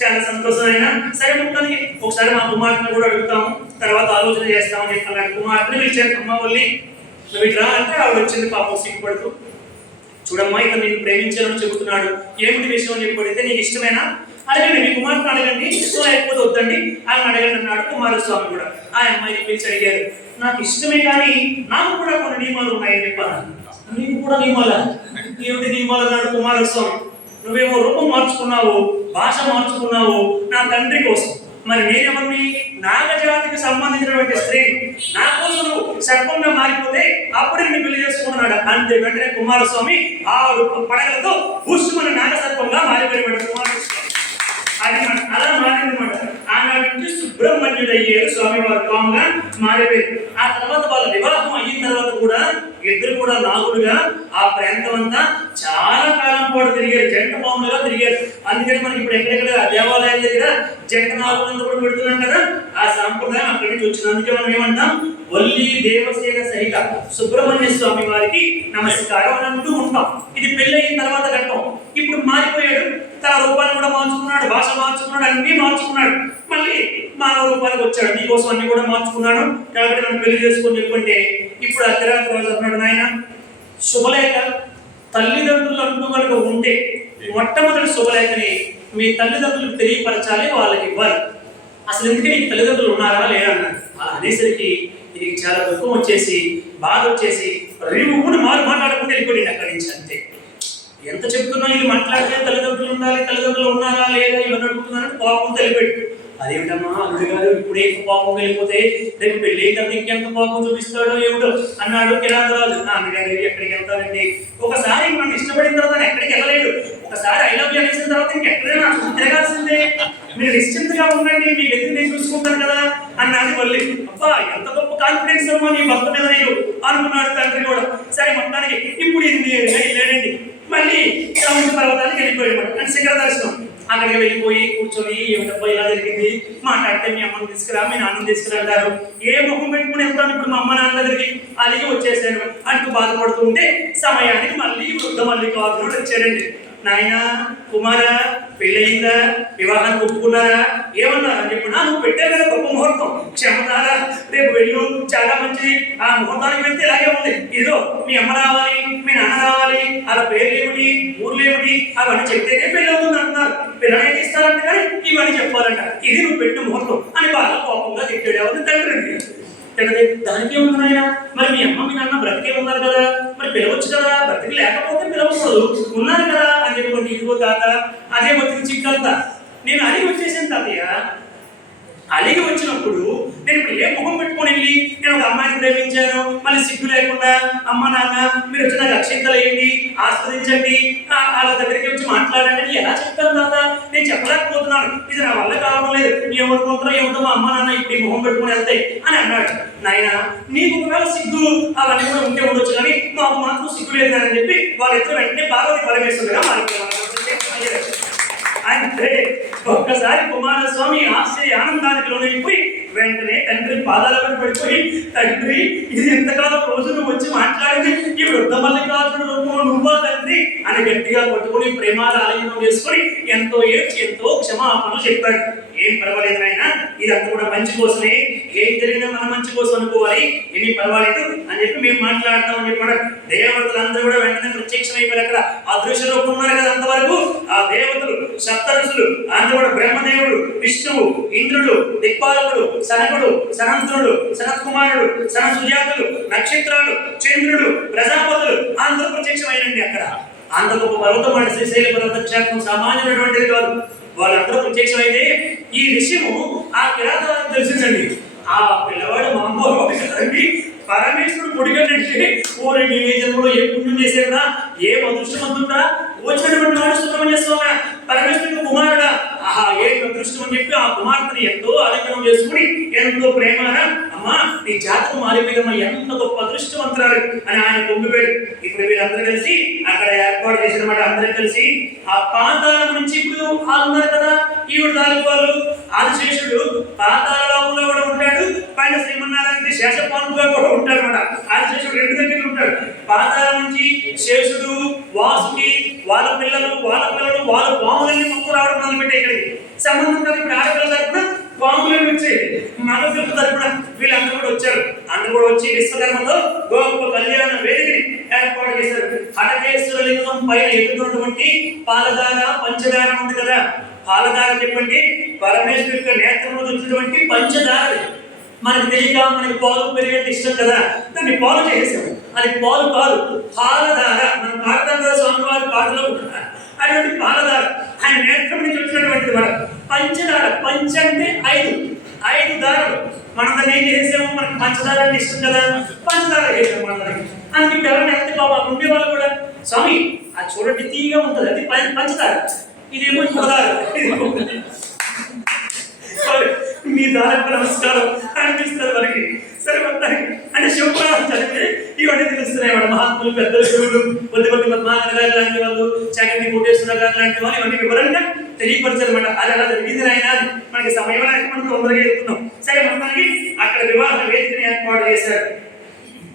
చాలా సంతోషం అయినా, సరే మొత్తానికి ఒకసారి మా కుమార్తెను కూడా అడుగుతాము, తర్వాత ఆలోచన చేస్తామని చెప్పాను. కుమార్తెను పిలిచాను, అమ్మ వల్లి నువ్వు ఇట్లా అంటే ఆవిడ వచ్చింది పాపం సిగ్గుపడుతూ. చూడమ్మా ఇతను నేను ప్రేమించాలని చెబుతున్నాడు, ఏమిటి విషయం అని చెప్పి అడిగితే, నీకు ఇష్టమేనా అడగండి, మీ కుమార్తెను అడగండి, లేకపోతే వద్దండి ఆయన అడగండి అన్నాడు. కుమారస్వామి కూడా ఆ అమ్మాయిని పిలిచి అడిగారు, నాకు ఇష్టమే కానీ నాకు కూడా కొన్ని నియమాలు ఉన్నాయని చెప్పాను. నీకు కూడా నియమాలా, ఏమిటి నియమాలు అన్నాడు కుమారస్వామి. నువ్వేమో రూపం మార్చుకున్నావు, భాష మార్చుకున్నావు నా తండ్రి కోసం, మరి నేనెవరిని, నాగజాతికి సంబంధించినటువంటి స్త్రీ, నా కోసం నువ్వు సర్పంగా మారిపోతే అప్పుడే నేను పెళ్లి చేసుకున్నాడు. అంతే వెంటనే కుమారస్వామి 6 పడగలతో ఉష్మన నాగసర్పంగా మారిపోయాడు కుమారస్వామి. అది అలా మారిందన్నమాట. ఆనాటి నుంచి సుబ్రహ్మణ్యుడు అయ్యాడు స్వామివారు. కాముగా మారిపోయింది. ఆ తర్వాత వాళ్ళ వివాహం అయిన తర్వాత కూడా ఇద్దరు కూడా నాగులుగా ఆ ప్రాంతం అంతా చాలా కాలం పాటు తిరిగారు, జంట పాములుగా తిరిగారు. అందుకని మనకి ఇప్పుడు ఎక్కడెక్కడ దేవాలయాల దగ్గర జంట నాగులంతా కూడా పెడుతున్నాం కదా, ఆ సాంప్రదాయం అక్కడి నుంచి వచ్చింది. అందుకే మనం ఏమంటాం, వల్లి దేవసేన సహిత సుబ్రహ్మణ్య స్వామి వారికి నమస్కారం అని అంటూ ఉంటాం. ఇది పెళ్లి అయిన తర్వాత ఘట్టం. ఇప్పుడు మారిపోయాడు, తన రూపాన్ని కూడా మార్చుకున్నాడు, భాష మార్చుకున్నాడు, అన్ని మార్చుకున్నాడు, మళ్ళీ మానవ రూపానికి వచ్చాడు. నీకోసం అన్ని కూడా మార్చుకున్నాడు కాబట్టి నన్ను పెళ్లి చేసుకొని చెప్పుకుంటే ఇప్పుడు అర్ధరాత్రి రోజు అన్నాడు, నాయన శుభలేఖ తల్లిదండ్రులు అంటూ కనుక ఉంటే మొట్టమొదటి శుభలేఖని మీ తల్లిదండ్రులకు తెలియపరచాలి, వాళ్ళకి ఇవ్వాలి. అసలు ఎందుకు నీకు తల్లిదండ్రులు ఉన్నారా లేదా అన్నాడు. అలా అనేసరికి ఇది చాలా దుఃఖం వచ్చేసి, బాధ వచ్చేసి రివ్వుని మాట్లాడకుండా వెళ్ళిపోయింది అక్కడి నుంచి. అంతే. ఎంత చెప్తున్నా ఇది మాట్లాడితే తల్లిదండ్రులు ఉండాలి, తల్లిదండ్రులు ఉన్నారా లేదా ఇవన్నీ అడుగుతున్నారంటే కోపం తెలిపెట్టు. అదేమిటమ్మా అల్లుడు గారు ఇప్పుడే కోపం వెళ్ళిపోతే రేపు పెళ్లి తర్వాత ఇంకెంత కోపం చూపిస్తాడో ఏమిటో అన్నాడు కిరాతరాజు. అన్నగారు ఎక్కడికి వెళ్తారండి, ఒకసారి మనం ఇష్టపడిన తర్వాత ఎక్కడికి వెళ్ళలేడు, ఒకసారి ఐ లవ్ యూ అనేసిన తర్వాత ఇంకెక్కడైనా తిరగాల్సిందే, మీరు నిశ్చింతగా ఉండండి, మీ ఎదురు నేను చూసుకుంటాను కదా అన్నది వల్లి. అబ్బా ఎంత గొప్ప కాన్ఫిడెన్స్ అమ్మా నీ భర్త మీద నేను అనుకున్నాడు తండ్రి కూడా. సరే మొత్తానికి ఇప్పుడు వెళ్ళాడండి, మళ్ళీ చాముండి పర్వతానికి వెళ్ళిపోయాడు అని శిఖర దర్శనం. అక్కడికి వెళ్ళిపోయి కూర్చొని ఏమిటబ్బా ఇలా జరిగింది, మాట్లాడితే మీ అమ్మని తీసుకురా, మీ నాన్నని తీసుకురా అంటారు. ఏ ముఖం పెట్టుకుని వెళ్తాను ఇప్పుడు మా అమ్మ నాన్న దగ్గరికి, అలిగి వచ్చేసాను అంటూ బాధపడుతూ ఉంటే సమయానికి మళ్ళీ వృద్ధ మల్లికార్జునుడు వచ్చాడండి. నాయన కుమారా పెళ్ళయిందా, వివాహాన్ని ఒప్పుకున్నారా, ఏమన్నారా అని చెప్పినా నువ్వు పెట్టే కదా గొప్ప ముహూర్తం, క్షమతారా రేపు వెళ్ళు, చాలా మంచిది, ఆ ముహూర్తానికి వెళ్తే ఇలాగే ఉంది, ఇదో మీ అమ్మ రావాలి, మీ నాన్న రావాలి, అలా పేర్లు ఏమిటి, ఊర్లు ఏమిటి అవన్నీ చెప్తేనే పెళ్ళి అవుతుంది అంటున్నారు. పిల్లలు ఇస్తారంట కానీ ఇవన్నీ చెప్పాలంట, ఇది నువ్వు పెట్టిన ముహూర్తం అని బాగా కోపంగా తిట్టాడు. ఎవరిని తండ్రి దానికి ఏమున్నాయా, మరి మీ అమ్మ మీ నాన్న బ్రతికే ఉన్నారు కదా, మరి పిలవచ్చు కదా, బ్రతికి లేకపోతే పిలవకూడదు, ఉన్నారు కదా అని చెప్పండి. ఇదిగో తాత అదే బతికి చిక్కంతా నేను అలిగి వచ్చేసాను తాతయ్య. అలిగి వచ్చినప్పుడు నేను ఇప్పుడు ఏ ముఖం పెట్టుకొని వెళ్ళి నేను ఒక అమ్మాయిని ప్రేమించాను, మళ్ళీ సిగ్గు లేకుండా అమ్మ నాన్న మీరు వచ్చి నాకు అక్షింతలు వేయండి, ఆస్వాదించండి, వాళ్ళ దగ్గరికి వచ్చి మాట్లాడండి అని ఎలా చెప్తాను తాత, నేను చెప్పలేకపోతున్నాను, ఇది నా వల్ల కావడం లేదు, ఏమనుకుంటారో ఏమిటో మా అమ్మ నాన్న ఇప్పుడు ఈ ముఖం పెట్టుకుని వెళ్తాయి అని అన్నాడు. నాయన నీకు ఒకవేళ సిగ్గు అవన్నీ కూడా ఉంటే ఉండొచ్చు కానీ మాకు మాత్రం సిగ్గు లేదు అని చెప్పి వాళ్ళిద్దరు వెంటనే పార్వతి పరమేశ్వరుడుగా మారిపోయారు. అంటే ఒక్కసారి కుమారస్వామి ఆనందానికి లోనైపోయి వెంటనే తండ్రి పాదాల పడిపోయి, తండ్రి ఇది ఎంతకాలం రోజు నువ్వు వచ్చి మాట్లాడింది ఈ వృద్ధ మల్లికార్జునుడు రూపంలో నువ్వా తండ్రి అని గట్టిగా పట్టుకుని ప్రేమాలయం చేసుకొని ఎంతో ఏడ్చి ఎంతో క్షమాపణలు చెప్పాడు. ఏం పర్వాలేదు నాయన, ఇదంతా కూడా మంచి కోసమే, ఏం జరిగినా మన మంచి కోసం అనుకోవాలి, ఏమీ పర్వాలేదు అని చెప్పి మేము మాట్లాడతామని చెప్పాడు. దేవతలందరూ కూడా వెంటనే ప్రత్యక్షమైపోయారు. అక్కడ అదృశ్య రూపం ఉన్నారు కదా అంతవరకు ఆ దేవతలు సప్తరుషులు అందరూ కూడా బ్రహ్మదేవుడు, విష్ణువు, ఇంద్రుడు, దిక్పాలకుడు, సనకుడు, సనంతుడు, సనత్కుమారుడు, సనసుజాతులు, నక్షత్రాలు, చంద్రుడు, ప్రజాపతులు అందరూ ప్రత్యక్షమైనండి. అక్కడ అంత గొప్ప పర్వతం శ్రీశైల పర్వత క్షేత్రం సామాన్యమైనటువంటిది కాదు. వాళ్ళందరూ ప్రత్యక్షమైతే ఈ విషయము ఆ కిరాతరాజుకు తెలిసిందండి. ఆ పిల్లవాడు మామూలు కదండి, పరమేశ్వరుడు పొడిగంటే ఓరే నీ జన్మలో ఏ పుణ్యం చేసేదా, ఏ అదృష్టమంతుడా, వచ్చినటువంటి వాడు సుబ్రహ్మణ్య స్వామి పరమేశ్వరుడు కుమారుడా, ఆహా ఏ అదృష్టం అని చెప్పి ఆ కుమార్తెని ఎంతో ఆలింగనం చేసుకుని ఎంతో ప్రేమగా అమ్మా నీ జాతకం మారిపోయిందమ్మా, ఎంత గొప్ప అదృష్టవంతురాలు అని ఆయన పొంగిపోయాడు. ఇప్పుడు వీళ్ళందరూ కలిసి అక్కడ ఏర్పాటు చేసినమాట, అందరూ కలిసి ఆ పాతాళం నుంచి ఇప్పుడు వాళ్ళు ఉన్నారు కదా ఈవిడ తాలూకు వాళ్ళు, ఆదిశేషుడు పాతాళంలో కూడా ఉంటాడు, పైన శ్రీమన్నారాయణ శేషపానుగా కూడా ఉంటాడు అనమాట. ఆదిశేషుడు రెండు దగ్గర ఉంటాడు. పాతాళం నుంచి శేషుడు, వాసుకి, వాళ్ళ పిల్లలు, వాళ్ళ పాములన్నీ మొత్తం రావడం మొదలుపెట్టే ఇక్కడికి సంబంధం కదా. ఇప్పుడు ఆడపిల్ల తరపున పాములు వచ్చేది, మగ పిల్లల తరపున వీళ్ళందరూ కూడా వచ్చారు. అందరూ కూడా వచ్చి విశ్వకర్మతో గొప్ప కళ్యాణ వేదికని ఏర్పాటు చేశారు. హటకేశ్వర లింగం పైన ఎదుగుతున్నటువంటి పాలధార, పంచదార ఉంది కదా, పాలధార చెప్పండి పరమేశ్వరు యొక్క నేత్రంలో వచ్చినటువంటి పంచదార. మనకి తెలియక మనకి పాలు పెరిగేది ఇష్టం కదా, దాన్ని పాలు చేసేసాము. అది పాలు కాదు, పాలధార. మనం పాడతాం కదా స్వామివారి పాటలో అటువంటి పాలధార ఆయన నేత్రం నుంచి వచ్చినటువంటిది. మన పంచదార, పంచ అంటే 5 దారులు. మనం దాన్ని ఏం చేసాము, మనకి పంచదార అంటే ఇష్టం కదా, పంచదార చేసాము మనందరికి. అందుకే ఎవరైనా ఎంత బాబా ఉండే వాళ్ళు కూడా స్వామి అది చూడండి తీగా ఉంటుంది, అది పంచదార, ఇదేమో ఇంకొదార, మీ దారకు నమస్కారం అనిపిస్తారు మనకి. మహాత్ములు పెద్దలు శివుడు కొద్దిమంది పద్మాకర్ గారు లాంటి వాళ్ళు, చక్కటి కోటేశ్వర గారు లాంటి వాళ్ళు ఇవన్నీ వివరంగా తెలియపరచారన్నమాట. అది అలా జరిగింది ఆయన మనకి సమయం లేక మనం తొందరగా వెళ్తున్నాం. సరే మొత్తానికి అక్కడ వివాహ వేదికని ఏర్పాటు చేశారు.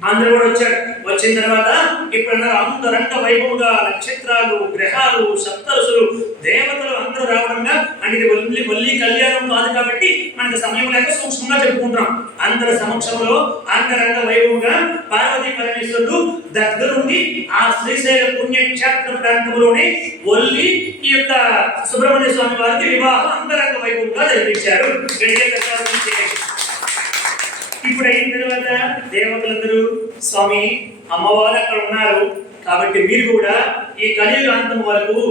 అందరూ కూడా వచ్చాడు. వచ్చిన తర్వాత ఇప్పుడు అంతరంగ వైభవంగా నక్షత్రాలు, గ్రహాలు, సప్తరుషులు, దేవతలు అందరూ రావడంగా అంటే ఇది వల్లి కళ్యాణం కాదు కాబట్టి మనకి సమయం లేక సూక్ష్మంగా చెప్పుకుంటున్నాం. అందరి సమక్షంలో అంతరంగ వైభవంగా పార్వతీ పరమేశ్వరుడు దగ్గరుండి ఆ శ్రీశైల పుణ్యక్షేత్ర ప్రాంతంలోనే వల్లి ఈ యొక్క సుబ్రహ్మణ్య స్వామి వారికి వివాహం అంతరంగ వైభవంగా జరిపించారు. ఇప్పుడు అయిన తర్వాత దేవతలందరూ స్వామి అమ్మవారు అక్కడ ఉన్నారు కాబట్టి మీరు కూడా ఈ కలియుగాంతం వరకు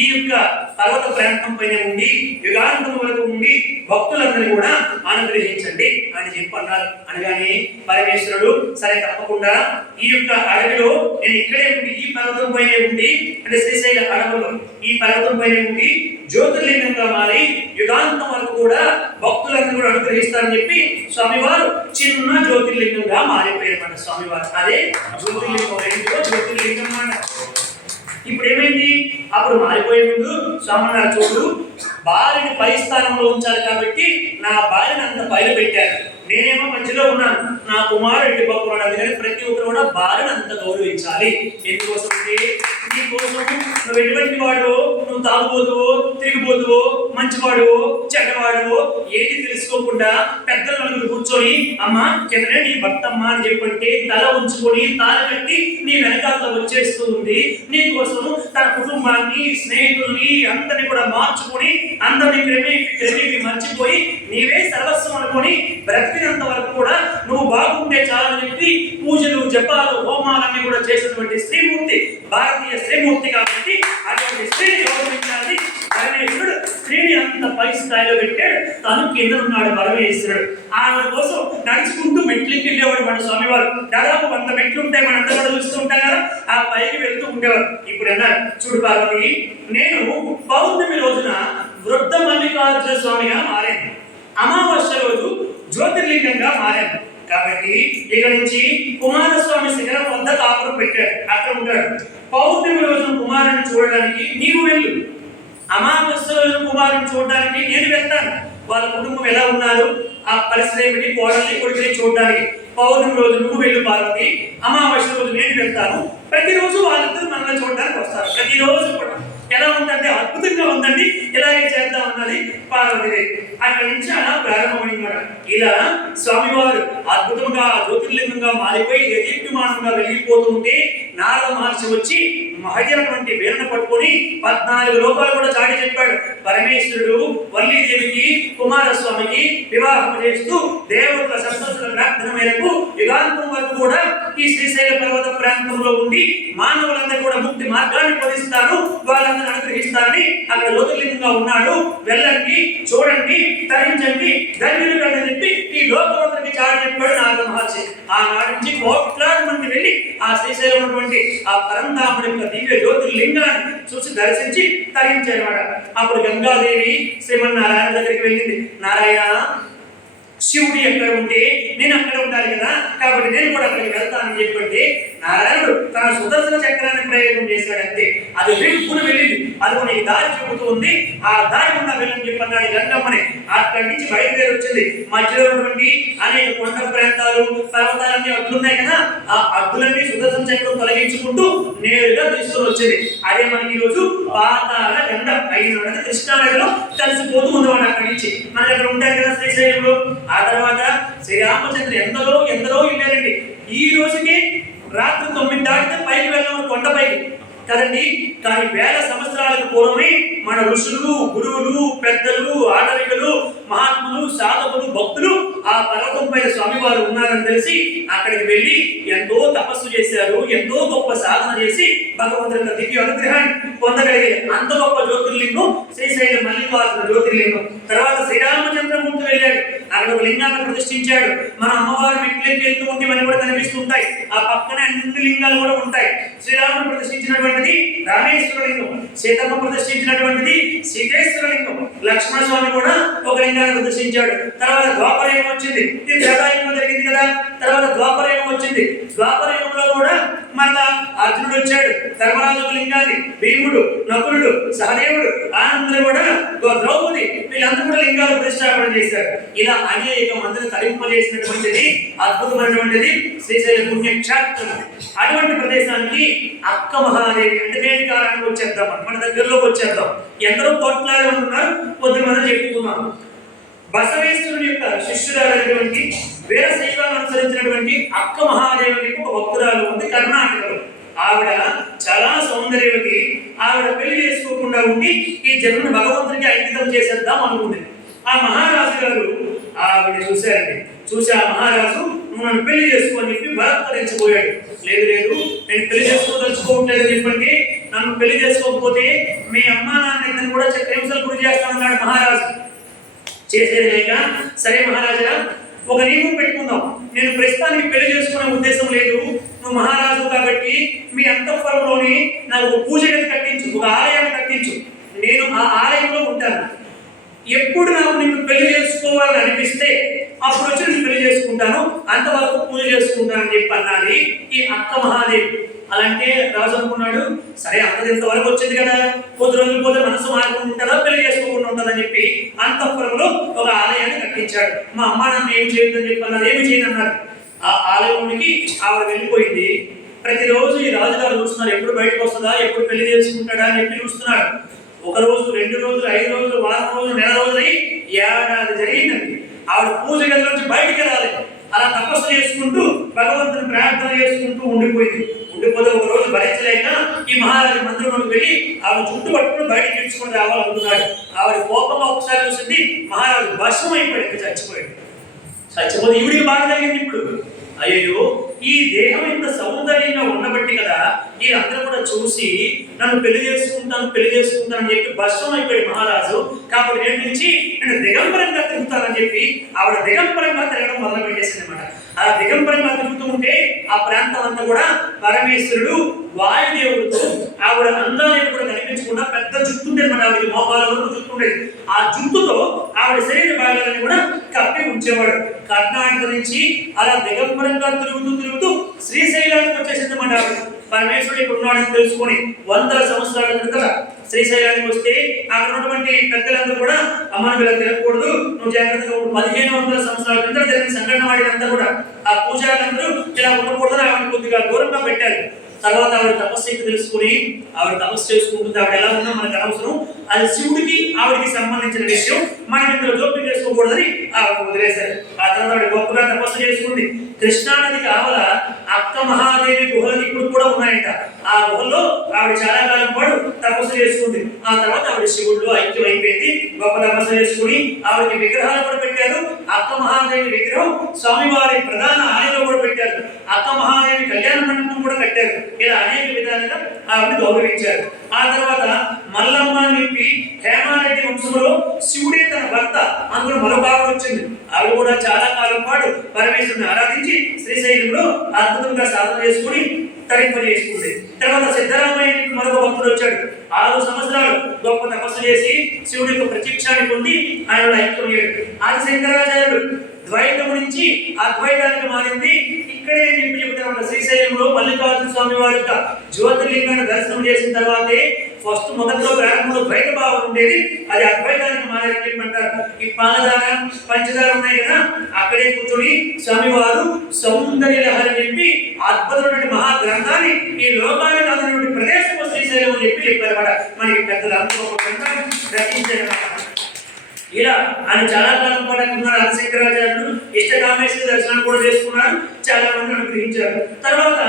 ఈ యొక్క పర్వత ప్రాంతం పైన ఉండి యుగాంతం వరకు ఉండి భక్తులందరూ కూడా అనుగ్రహించండి అని చెప్పి అన్నారు. అనగానే పరమేశ్వరుడు సరే తప్పకుండా ఈ యొక్క అడవిలో నేను ఇక్కడే ఉండి ఈ పర్వతం పైన ఉండి అంటే శ్రీశైల అడవుల్లో ఈ పర్వతం పైన ఉండి జ్యోతిర్లింగంగా మారి యుగాంతం వరకు కూడా భక్తులందరూ కూడా అనుగ్రహిస్తారని చెప్పి స్వామివారు చిన్న జ్యోతిర్లింగంగా మారిపోయారు. స్వామివారు అదే జ్యోతిర్లింగం ఇప్పుడు ఏమైంది? అప్పుడు మారిపోయే ముందు స్వామి చూడు భార్యని పై స్థానంలో ఉంచాలి కాబట్టి నా భార్యని అంత పైన పెట్టారు. నేనేమో మధ్యలో ఉన్నాను, నా కుమారుడి పక్కన. అందుకని ప్రతి ఒక్కరు కూడా భార్యను అంత గౌరవించాలి. ఎందుకోసం అంటే నీ కోసం నువ్వు ఎటువంటి వాడువో, నువ్వు తాగుబోతువో, తిరిగిపోతువో, మంచివాడువో, చెడ్డవాడువో ఏది తెలుసుకోకుండా పెద్దల నలుగురు కూర్చొని అమ్మ కిందనే నీ భర్తమ్మ అని చెప్పంటే తల ఉంచుకొని తాళ కట్టి నీ వెనకాల వచ్చేస్తూ ఉంది. నీ కోసం తన కుటుంబాన్ని, స్నేహితుల్ని అందరినీ కూడా మార్చుకొని అందరినీ క్రెడిట్ మర్చిపోయి నీవే సర్వస్వం అనుకొని బ్రతికినంత వరకు కూడా నువ్వు బాగుంటే చాలని చెప్పి పూజలు, జపాలు, హోమాలన్నీ కూడా చేసినటువంటి శ్రీమూర్తి, భారతీయ శ్రీమూర్తి కాబట్టి అటువంటి స్త్రీని గౌరవించాలని పరమేశ్వరుడు స్త్రీని అంత పై స్థాయిలో పెట్టాడు. తను కింద ఉన్నాడు పరమేశ్వరుడు. ఆమె కోసం నడుచుకుంటూ మెట్లకి వెళ్ళేవాడు మన స్వామివారు. దాదాపు 100 మెట్లు ఉంటాయి, మనం అంతా కూడా చూస్తూ ఉంటాం కదా. ఆ పైకి వెళ్తూ ఉండేవారు. ఇప్పుడు అన్నారు చూడు పార్వతి, నేను పౌర్ణమి రోజున వృద్ధ మల్లికార్జున స్వామిగా మారాను, అమావాస్య రోజు జ్యోతిర్లింగంగా మారాను. కాబట్టి ఇక్కడ నుంచి కుమారస్వామి శిఖరం వద్ద కాపురం పెట్టాడు, అక్కడ ఉంటాడు. పౌర్ణమి రోజున కుమారుని చూడడానికి నీవు వెళ్ళు, అమావాస్య రోజున కుమారుని చూడడానికి నేను వెళ్తాను. వాళ్ళ కుటుంబం ఎలా ఉన్నారు, ఆ పరిస్థితి ఏమిటి, కోడల్ని కొడుకుని చూడడానికి పౌర్ణమి రోజు నువ్వు వెళ్ళు పార్వతి, అమావాస్య రోజు నేను వెళ్తాను. ప్రతిరోజు వాళ్ళిద్దరు మనల్ని చూడడానికి వస్తారు. ప్రతిరోజు కూడా ఎలా ఉందంటే అద్భుతంగా ఉందండి, ఇలాగే చేద్దాం అన్నది పార్వతీదేవి. అక్కడి నుంచి అలా ప్రారంభమైందన్నమాట. ఇలా స్వామివారు అద్భుతంగా జ్యోతిర్లింగంగా మారిపోయి యజీప్యమానంగా వెళ్ళిపోతుంటే నారద మహర్షి వచ్చి మహజనటువంటి వీరను పట్టుకొని 14 లోకాలు కూడా చాటి చెప్పాడు. పరమేశ్వరుడు వల్లీదేవికి కుమారస్వామికి వివాహం చేస్తూ దేవతల సప్తరుషుల ప్రార్థన మేరకు యుగాంతం వరకు కూడా ఈ శ్రీశైల పర్వత ప్రాంతంలో ఉండి మానవులందరూ కూడా ముక్తి మార్గాన్ని పొందిస్తాను, వాళ్ళందరూ అనుగ్రహిస్తారని అక్కడ జ్యోతిర్లింగంగా ఉన్నాడు. వెళ్ళండి, చూడండి, తరించండి, ధన్యులు అని చెప్పి ఈ లోకమందరికి చాటి చెప్పాడు నారద మహర్షి. ఆనాటి నుంచి కోట్లాది మంది వెళ్ళి ఆ శ్రీశైలం ఉన్నటువంటి ఆ పరంధాముడి యొక్క దివ్య జ్యోతిర్లింగాన్ని చూసి దర్శించి తరించారు. అప్పుడు గంగాదేవి శ్రీమన్నారాయణ దగ్గరికి వెళ్ళింది. నారాయణ, శివుడు ఎక్కడ ఉంటే నేను అక్కడ ఉండాలి కదా, కాబట్టి నేను కూడా అక్కడికి వెళ్తానని చెప్పంటే నారాయణుడు తన సుదర్శన చక్రాన్ని ప్రయోగం చేశాడంతే. అది వెళ్తుకుని వెళ్ళింది. అది నీకు దారి చూపుతూ ఉంది, ఆ దారి ఉన్న వెళ్ళని చెప్పన్నాడు గంగమ్మని. అక్కడి నుంచి బయలుదేరి వచ్చింది. మధ్యలో ఉన్నటువంటి అనేక కొండ ప్రాంతాలు, పర్వతాలన్నీ అడ్డులున్నాయి కదా, ఆ అడ్డులన్నీ సుదర్శన చక్రం తొలగించుకుంటూ నేరుగా తీసుకొని వచ్చింది. అదే మనకి ఈ రోజు పాతాళ గంగ అయిన కృష్ణా నదిలో కలిసిపోతూ ఉండేవాడు. అక్కడి నుంచి మనకి అక్కడ ఉంటాయి కదా శ్రీశైలంలో. ఆ తర్వాత శ్రీరామచంద్ర ఎందరో వెళ్ళారండి. ఈ రోజుకి రాత్రి 9 దాటితే పైకి వెళ్ళాము కొండపైకి కదండి. కానీ 1000 సంవత్సరాలకు పూర్వమే మన ఋషులు, గురువులు, పెద్దలు, ఆడవికలు, మహాత్ములు, సాధకులు, భక్తులు ఆ పర్వతం పైన స్వామివారు ఉన్నారని తెలిసి అక్కడికి వెళ్ళి ఎంతో తపస్సు చేశారు, ఎంతో గొప్ప సాధన చేసి భగవంతుడి యొక్క దివ్య అనుగ్రహాన్ని పొందగలిగారు. అంత గొప్ప జ్యోతిర్లింగం శ్రీశైల మల్లికార్జున జ్యోతిర్లింగం. తర్వాత శ్రీరామచంద్రమూర్తి వెళ్ళాడు, అక్కడ ఒక లింగాన్ని ప్రతిష్ఠించాడు. మన అమ్మవారి మెట్లకి వెళ్తూ ఉంటే మనకి కూడా కనిపిస్తుంటాయి. ఆ పక్కనే అన్ని లింగాలు కూడా ఉంటాయి. శ్రీరాముడు ప్రతిష్ఠించినటువంటిది రామేశ్వర లింగం, సీతమ్మ ప్రతిష్ఠించినటువంటిది సీతేశ్వర లింగం, లక్ష్మణ స్వామి కూడా ఒక లింగాన్ని ప్రదర్శించాడు. తర్వాత ద్వాపరయుగం వచ్చింది, ఇది త్రేతాయుగం జరిగింది కదా. తర్వాత ద్వాపరయుగం వచ్చింది. ద్వాపరయుగంలో కూడా మళ్ళా అర్జునుడు వచ్చాడు, ధర్మరాజు లింగాన్ని, భీముడు, నకులుడు, సహదేవుడు అందరూ కూడా ద్రౌపది వీళ్ళందరూ కూడా లింగాలు ప్రతిష్టాపన చేశారు. ఇలా అనేక మందిని తరింపజేసినటువంటిది అద్భుతమైనటువంటిది శ్రీశైల పుణ్యక్షేత్రం. అటువంటి ప్రదేశానికి అక్క మహాదేవి అంటే నేటి కాలానికి వచ్చేద్దాం, మన దగ్గరలోకి వచ్చేద్దాం. ఎందరో కోట్లాది మంది ఉన్నారు, కొద్ది మంది చెప్పుకున్నాం. బసవేశ్వరుని యొక్క శిష్యురాలైనటువంటి వీరశైవాన్ని అనుసరించినటువంటి అక్క మహాదేవికి ఒక భక్తురాలు ఉంది కర్ణాటకలో. ఆవిడ చాలా సౌందర్యవతి. ఆవిడ పెళ్లి చేసుకోకుండా ఉండి ఈ జన్మను భగవంతునికి అంకితం చేసేద్దాం అనుకుంది. ఆ మహారాజు గారు ఆవిడ చూశారండి. చూసి ఆ మహారాజు నువ్వు నన్ను పెళ్లి చేసుకొని చెప్పి బలత్కరించిపోయాడు. లేదు లేదు నేను పెళ్లి చేసుకోదలుచుకోవట్లేదు చెప్పండి, నన్ను పెళ్లి చేసుకోకపోతే మీ అమ్మా నాన్న ఇద్దరు కూడా హింసలు గురి చేస్తానన్నాడు మహారాజు. చేసేది లేక సరే మహారాజా ఒక నియమం పెట్టుకుందాం, నేను ప్రస్తుతానికి పెళ్లి చేసుకునే ఉద్దేశం లేదు, నువ్వు మహారాజు కాబట్టి మీ అంతఃపురంలోని నాకు ఒక పూజ గది కట్టించు, ఒక ఆలయాన్ని కట్టించు, నేను ఆ ఆలయంలో ఉంటాను. ఎప్పుడు నాకు నిన్ను పెళ్లి చేసుకోవాలని అనిపిస్తే అప్పుడు వచ్చి నేను పెళ్లి చేసుకుంటాను, అంతవరకు పూజ చేసుకుంటాను అని చెప్పి అన్నది ఈ అక్క మహాదేవి. అలాంటే రాజు అనుకున్నాడు, సరే అంతది ఇంతవరకు వచ్చింది కదా, కొద్ది రోజులు పోతే మనసు మారుకుంటుందా పెళ్లి చేసుకోకుండా ఉంటుందని చెప్పి అంతఃపురంలో ఒక ఆలయాన్ని కట్టించాడు. మా అమ్మ నాన్న ఏం చేయొద్దని చెప్పి అన్నారు, ఏమి చేయనన్నారు. ఆ ఆలయంలోనికి ఆవిడ వెళ్ళిపోయింది. ప్రతిరోజు ఈ రాజుగారు చూస్తున్నారు, ఎప్పుడు బయటకు వస్తుందా, ఎప్పుడు పెళ్లి చేసుకుంటాడా అని చెప్పి చూస్తున్నాడు. ఒక రోజు, 2 రోజులు, 5 రోజులు, వారం రోజులు, నెల రోజులై ఏడాది జరిగిందండి. ఆవిడ పూజ గది నుంచి బయటికి రాలేదు. అలా తపస్సు చేసుకుంటూ భగవంతుని ప్రార్థన చేసుకుంటూ ఉండిపోయింది. ఉండిపోతే ఒక రోజు భరించలేక ఈ మహారాజు మందిరంలోకి వెళ్ళి ఆవిడ చుట్టూ పట్టుకుని బయటకు తెచ్చుకొని రావాలనుకున్నాడు. ఆవిడ కోపంగా ఒకసారి చూసింది, మహారాజు భస్మం అయిపోయాడు, చచ్చిపోయాడు. చచ్చిపోతే ఈవిడికి బాధ కలిగింది. ఇప్పుడు అయ్యో ఈ దేహం ఇంత సౌందర్యంగా ఉండబట్టి కదా వీళ్ళందరూ కూడా చూసి నన్ను పెళ్లి చేసుకుంటాను అని చెప్పి భస్మం అయిపోయాడు మహారాజు. కాబట్టి నేటి నుంచి నేను దిగంబరంగా తిరుగుతానని చెప్పి ఆవిడ దిగంబరంగా తిరగడం మొదలు పెట్టేసింది అనమాట. అలా దిగంబరంగా తిరుగుతూ ఉంటే ఆ ప్రాంతం అంతా కూడా పరమేశ్వరుడు వాయుదేవుడితో ఆవిడ అందాలను కూడా కనిపించకుండా పెద్ద జుట్టు ఉండేది మన ఆవిడకి, మోకాల వరకు జుట్టు ఉండేది. ఆ జుట్టుతో ఆవిడ శరీర భాగాలను కూడా కప్పి ఉంచేవాడు. కర్ణాటక నుంచి అలా దిగంబరంగా తిరుగుతూ శ్రీశైలానికి వచ్చేసింది మన ఆవిడ. పరమేశ్వరుడు ఇక్కడ ఉన్నాడని తెలుసుకొని 100 సంవత్సరాల క్రితం శ్రీశైలానికి వస్తే అక్కడ ఉన్నటువంటి పెద్దలందరూ కూడా అమ్మ ఇలా తిరగకూడదు, నువ్వు జాగ్రత్తగా 1500 సంవత్సరాల క్రితం జరిగిన సంఘటన వాడినంతా కూడా ఆ పూజారులందరూ ఇలా ఉండకూడదని ఆవిడ కొద్దిగా దూరంగా పెట్టారు. తర్వాత ఆవిడ తపస్సు తెలుసుకుని ఆవిడ తపస్సు చేసుకుంటుంది. ఆవిడ ఎలా ఉన్నా మనకు అనవసరం, అది శివుడికి ఆవిడికి సంబంధించిన విషయం, మనం ఇందులో జోక్యం చేసుకోకూడదని ఆవిడ వదిలేశారు. ఆ తర్వాత ఆవిడ గొప్పగా తపస్సు చేసుకుంది. కృష్ణానదికి ఆవల అక్క మహాదేవి గుహలు ఇప్పుడు కూడా ఉన్నాయంట. ఆ గుహల్లో ఆవిడ చాలా కాలం పాటు తపస్సు చేసుకుంది. ఆ తర్వాత ఆవిడ శివుడిలో ఐక్యం అయిపోయింది. గొప్ప తపస్సు చేసుకుని ఆవిడకి విగ్రహాలు కూడా పెట్టారు. అక్క మహాదేవి విగ్రహం స్వామివారి ప్రధాన ఆలయంలో కూడా పెట్టారు. అక్క మహాదేవి కళ్యాణ మండపం కూడా కట్టారు. ఇలా అనేక విధాలుగా ఆవిడని గౌరవించారు. ఆ తర్వాత మల్లమ్మ అని చెప్పి హేమారెడ్డి వంశంలో శివుడే తన భర్త అందులో మరొక ఆవిడ వచ్చింది. ఆవిడ కూడా చాలా కాలం పాటు పరమేశ్వరుని ఆరాధించి శ్రీశైలంలో అద్భుతంగా సాధన చేసుకుని తరింపజేసుకుంది. తర్వాత సిద్ధరామయ్య మరొక భక్తుడు వచ్చాడు. 6 సంవత్సరాలు గొప్ప తపస్సు చేసి శివుడి యొక్క ప్రత్యక్షాన్ని పొంది ఆయన ఐక్యమయ్యాడు. ఆది శంకరాచార్యుడు ద్వైతం నుంచి అద్వైతానికి మారింది. ఇక్కడే చెప్తారు శ్రీశైలంలో మల్లికార్జున స్వామి వారి యొక్క జ్యోతిర్లింగాన్ని దర్శనం చేసిన తర్వాతే మొదట్లో ప్రారంభంలో ద్వైత భావం ఉండేది, అది అద్వైతానికి మారని చెప్పంటారు. ఈ పాలధార పంచదార ఉన్నాయి కదా, అక్కడే కూర్చొని స్వామివారు సౌందర్య లహరి చెప్పి అద్భుతమైన మహా గ్రంథాన్ని ఈ లోకానికి అందటువంటి ప్రదేశం శ్రీశైలం అని చెప్పి చెప్పారన్నమాట. మనకి పెద్దలు రచించారన్నమాట. ఇలా ఆయన చాలా కాలం పాటు ఉన్నారు. ఆదిశంకరాచార్యులు ఇష్టకామేశ్వర దర్శనం కూడా చేసుకున్నారు, చాలా మంది అనుగ్రహించారు. తర్వాత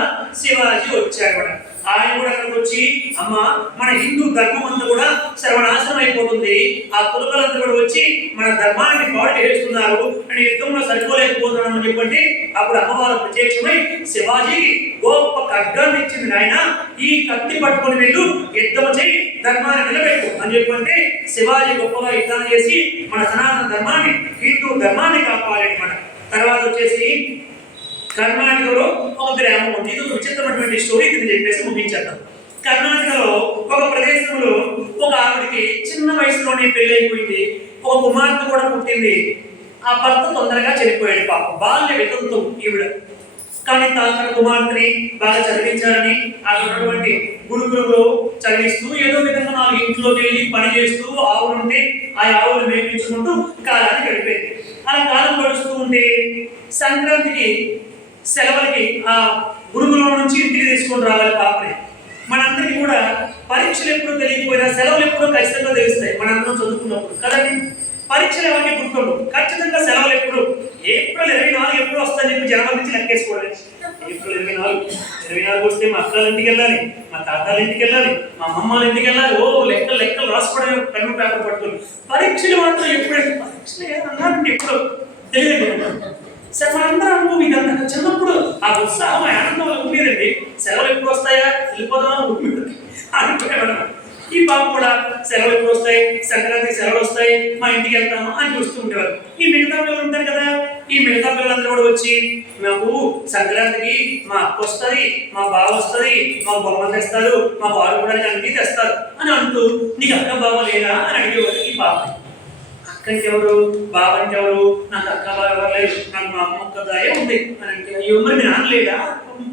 శివాజీ వచ్చారు. ఆయన కూడా అక్కడికి వచ్చి అమ్మ మన హిందూ ధర్మం అంతా కూడా సర్వనాశనం అయిపోతుంది, ఆ కులకలంతా కూడా వచ్చి మన ధర్మాన్ని పాడు చేస్తున్నారు అని యుద్ధంలో సరిపోలేకపోతున్నాను అని చెప్పండి. అప్పుడు అమ్మవారు ప్రత్యక్షమై శివాజీకి గొప్ప ఖడ్గాన్ని ఇచ్చింది. నాయన ఈ కత్తి పట్టుకొని వెళ్ళు, యుద్ధం చేయి, ధర్మాన్ని నిలబెట్టు అని చెప్పంటే శివాజీ గొప్పగా యుద్ధాన్ని చేసి మన సనాతన ధర్మాన్ని, హిందూ ధర్మాన్ని కాపాడాలి. మన తర్వాత వచ్చేసి కర్ణాటకలో ఒక గ్రామం ఉంది. ఇది ఒక విచిత్రమైనటువంటి స్టోరీ, ఇది చెప్పేసి ముగించేద్దాం. కర్ణాటకలో ఒక ప్రదేశంలో ఒక ఆవిడికి చిన్న వయసులోనే పెళ్లి అయిపోయింది. ఒక కుమార్తె కూడా పుట్టింది. ఆ భర్త తొందరగా చనిపోయాడు. పాపం బాల్య వితంతు ఈవిడ. కానీ తన కుమార్తెని బాగా చదివించాలని అక్కడ ఉన్నటువంటి గురుకులంలో చదివిస్తూ ఏదో విధంగా 4 ఇంట్లోకి వెళ్ళి పని చేస్తూ ఆవులుంటే ఆ ఆవులు మేపించుకుంటూ కాలాన్ని గడిపేది. అలా కాలం గడుస్తూ ఉంటే సంక్రాంతికి సెలవులకి ఆ గురుకులం నుంచి ఇంటికి తీసుకొని రావాలి పాపని. మనందరికీ కూడా పరీక్షలు ఎప్పుడు తెలియకపోయినా సెలవులు ఎప్పుడో ఖచ్చితంగా తెలుస్తాయి మనందరం చదువుకున్నప్పుడు కదండి. పరీక్షలు ఎవరికి గుర్తుండవు, ఖచ్చితంగా సెలవులు ఎప్పుడు ఏప్రిల్ 24 ఎప్పుడు వస్తాయని చెప్పి జనవరి నుంచి లెక్కేసుకోవాలి. ఏప్రిల్ 24 వస్తే మా అక్కల ఇంటికి వెళ్ళాలి, మా తాతల ఇంటికి వెళ్ళాలి, మా అమ్మమ్మ ఇంటికి వెళ్ళాలి. లెక్కలు రాసుకోవడం పెన్ను పేపర్ పట్టుకొని. పరీక్షలు మాత్రం ఎప్పుడైతే పరీక్షలు ఏమన్నారంటే ఎప్పుడు తెలియదు. సరే మనందరం అనుభవం ఇదంతా చిన్నప్పుడు ఆ ఉత్సాహం ఆనందం ఉండేదండి. సెలవులు ఎప్పుడు వస్తాయా వెళ్ళిపోదామా అనుకునేవాడు. ఈ పాప కూడా సెలవులు ఎప్పుడు వస్తాయి, సంక్రాంతికి సెలవులు వస్తాయి, మా ఇంటికి వెళ్తాము అని చూస్తూ ఉండేవారు. ఈ మిగతా పిల్లలు ఉంటారు కదా, ఈ మిగతా పిల్లలందరూ కూడా వచ్చి మాకు సంక్రాంతికి మా అక్క వస్తుంది, మా బావ వస్తుంది, మాకు బొమ్మలు తెస్తారు, మా బావ కూడా అన్ని తెస్తారు అని అంటూ నీకు అక్క బావ లేదా అని అడిగేవారు. ఈ పాప అక్కంటే ఎవరు, బావ అంటే ఎవరు, నాకు అక్క బావ ఎవరు లేదు, నాకు మా అమ్మ ఒక్కదాయే ఉంది అని అంటే అయ్యో మరి మీ నాన్న లేదా,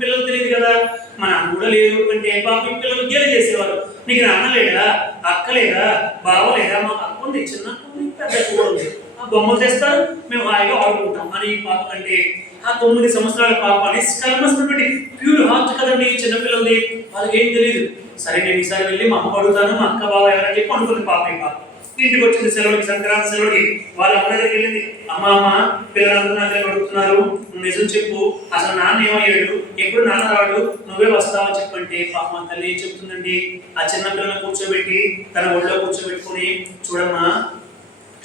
పిల్లలు తెలియదు కదా, మా నాన్న కూడా లేదు అంటే పాప పిల్లలు గేల చేసేవారు. నీకు నాన్న లేడా, అక్క లేదా, బావ లేదా, మాకు అక్క ఉంది, చిన్న అక్క ఉంది, పెద్ద అక్క కూడా ఉంది, ఆ బొమ్మలు తెస్తారు మేము హాయిగా ఆడుకుంటాం అని. ఈ పాప అంటే ఆ 9 సంవత్సరాల పాప నిష్కల్మషమైనటువంటి ప్యూర్ హార్ట్ కదండి చిన్నపిల్లలది, వాళ్ళకి ఏం తెలియదు. సరే నేను ఈసారి వెళ్ళి మా అమ్మ అడుగుతాను, మా అక్క బావ ఎవరని చెప్పి అనుకుంది పాప. ఈ పాప ఇంటికి వచ్చింది సెలవులకి, సంక్రాంతి సెలవులకి. వాళ్ళ అమ్మ దగ్గరికి వెళ్ళింది. అమ్మ పిల్లలందరూ నా దగ్గర అడుగుతున్నారు, నువ్వు నిజం చెప్పు, అసలు నాన్న ఏమయ్యాడు, ఎప్పుడు నాన్న రాడు, నువ్వే వస్తావని చెప్పంటే పాప మా తల్లి ఏం చెప్తుందండి, ఆ చిన్న పిల్లలను కూర్చోబెట్టి తన ఒళ్ళో కూర్చోబెట్టుకుని చూడమ్మా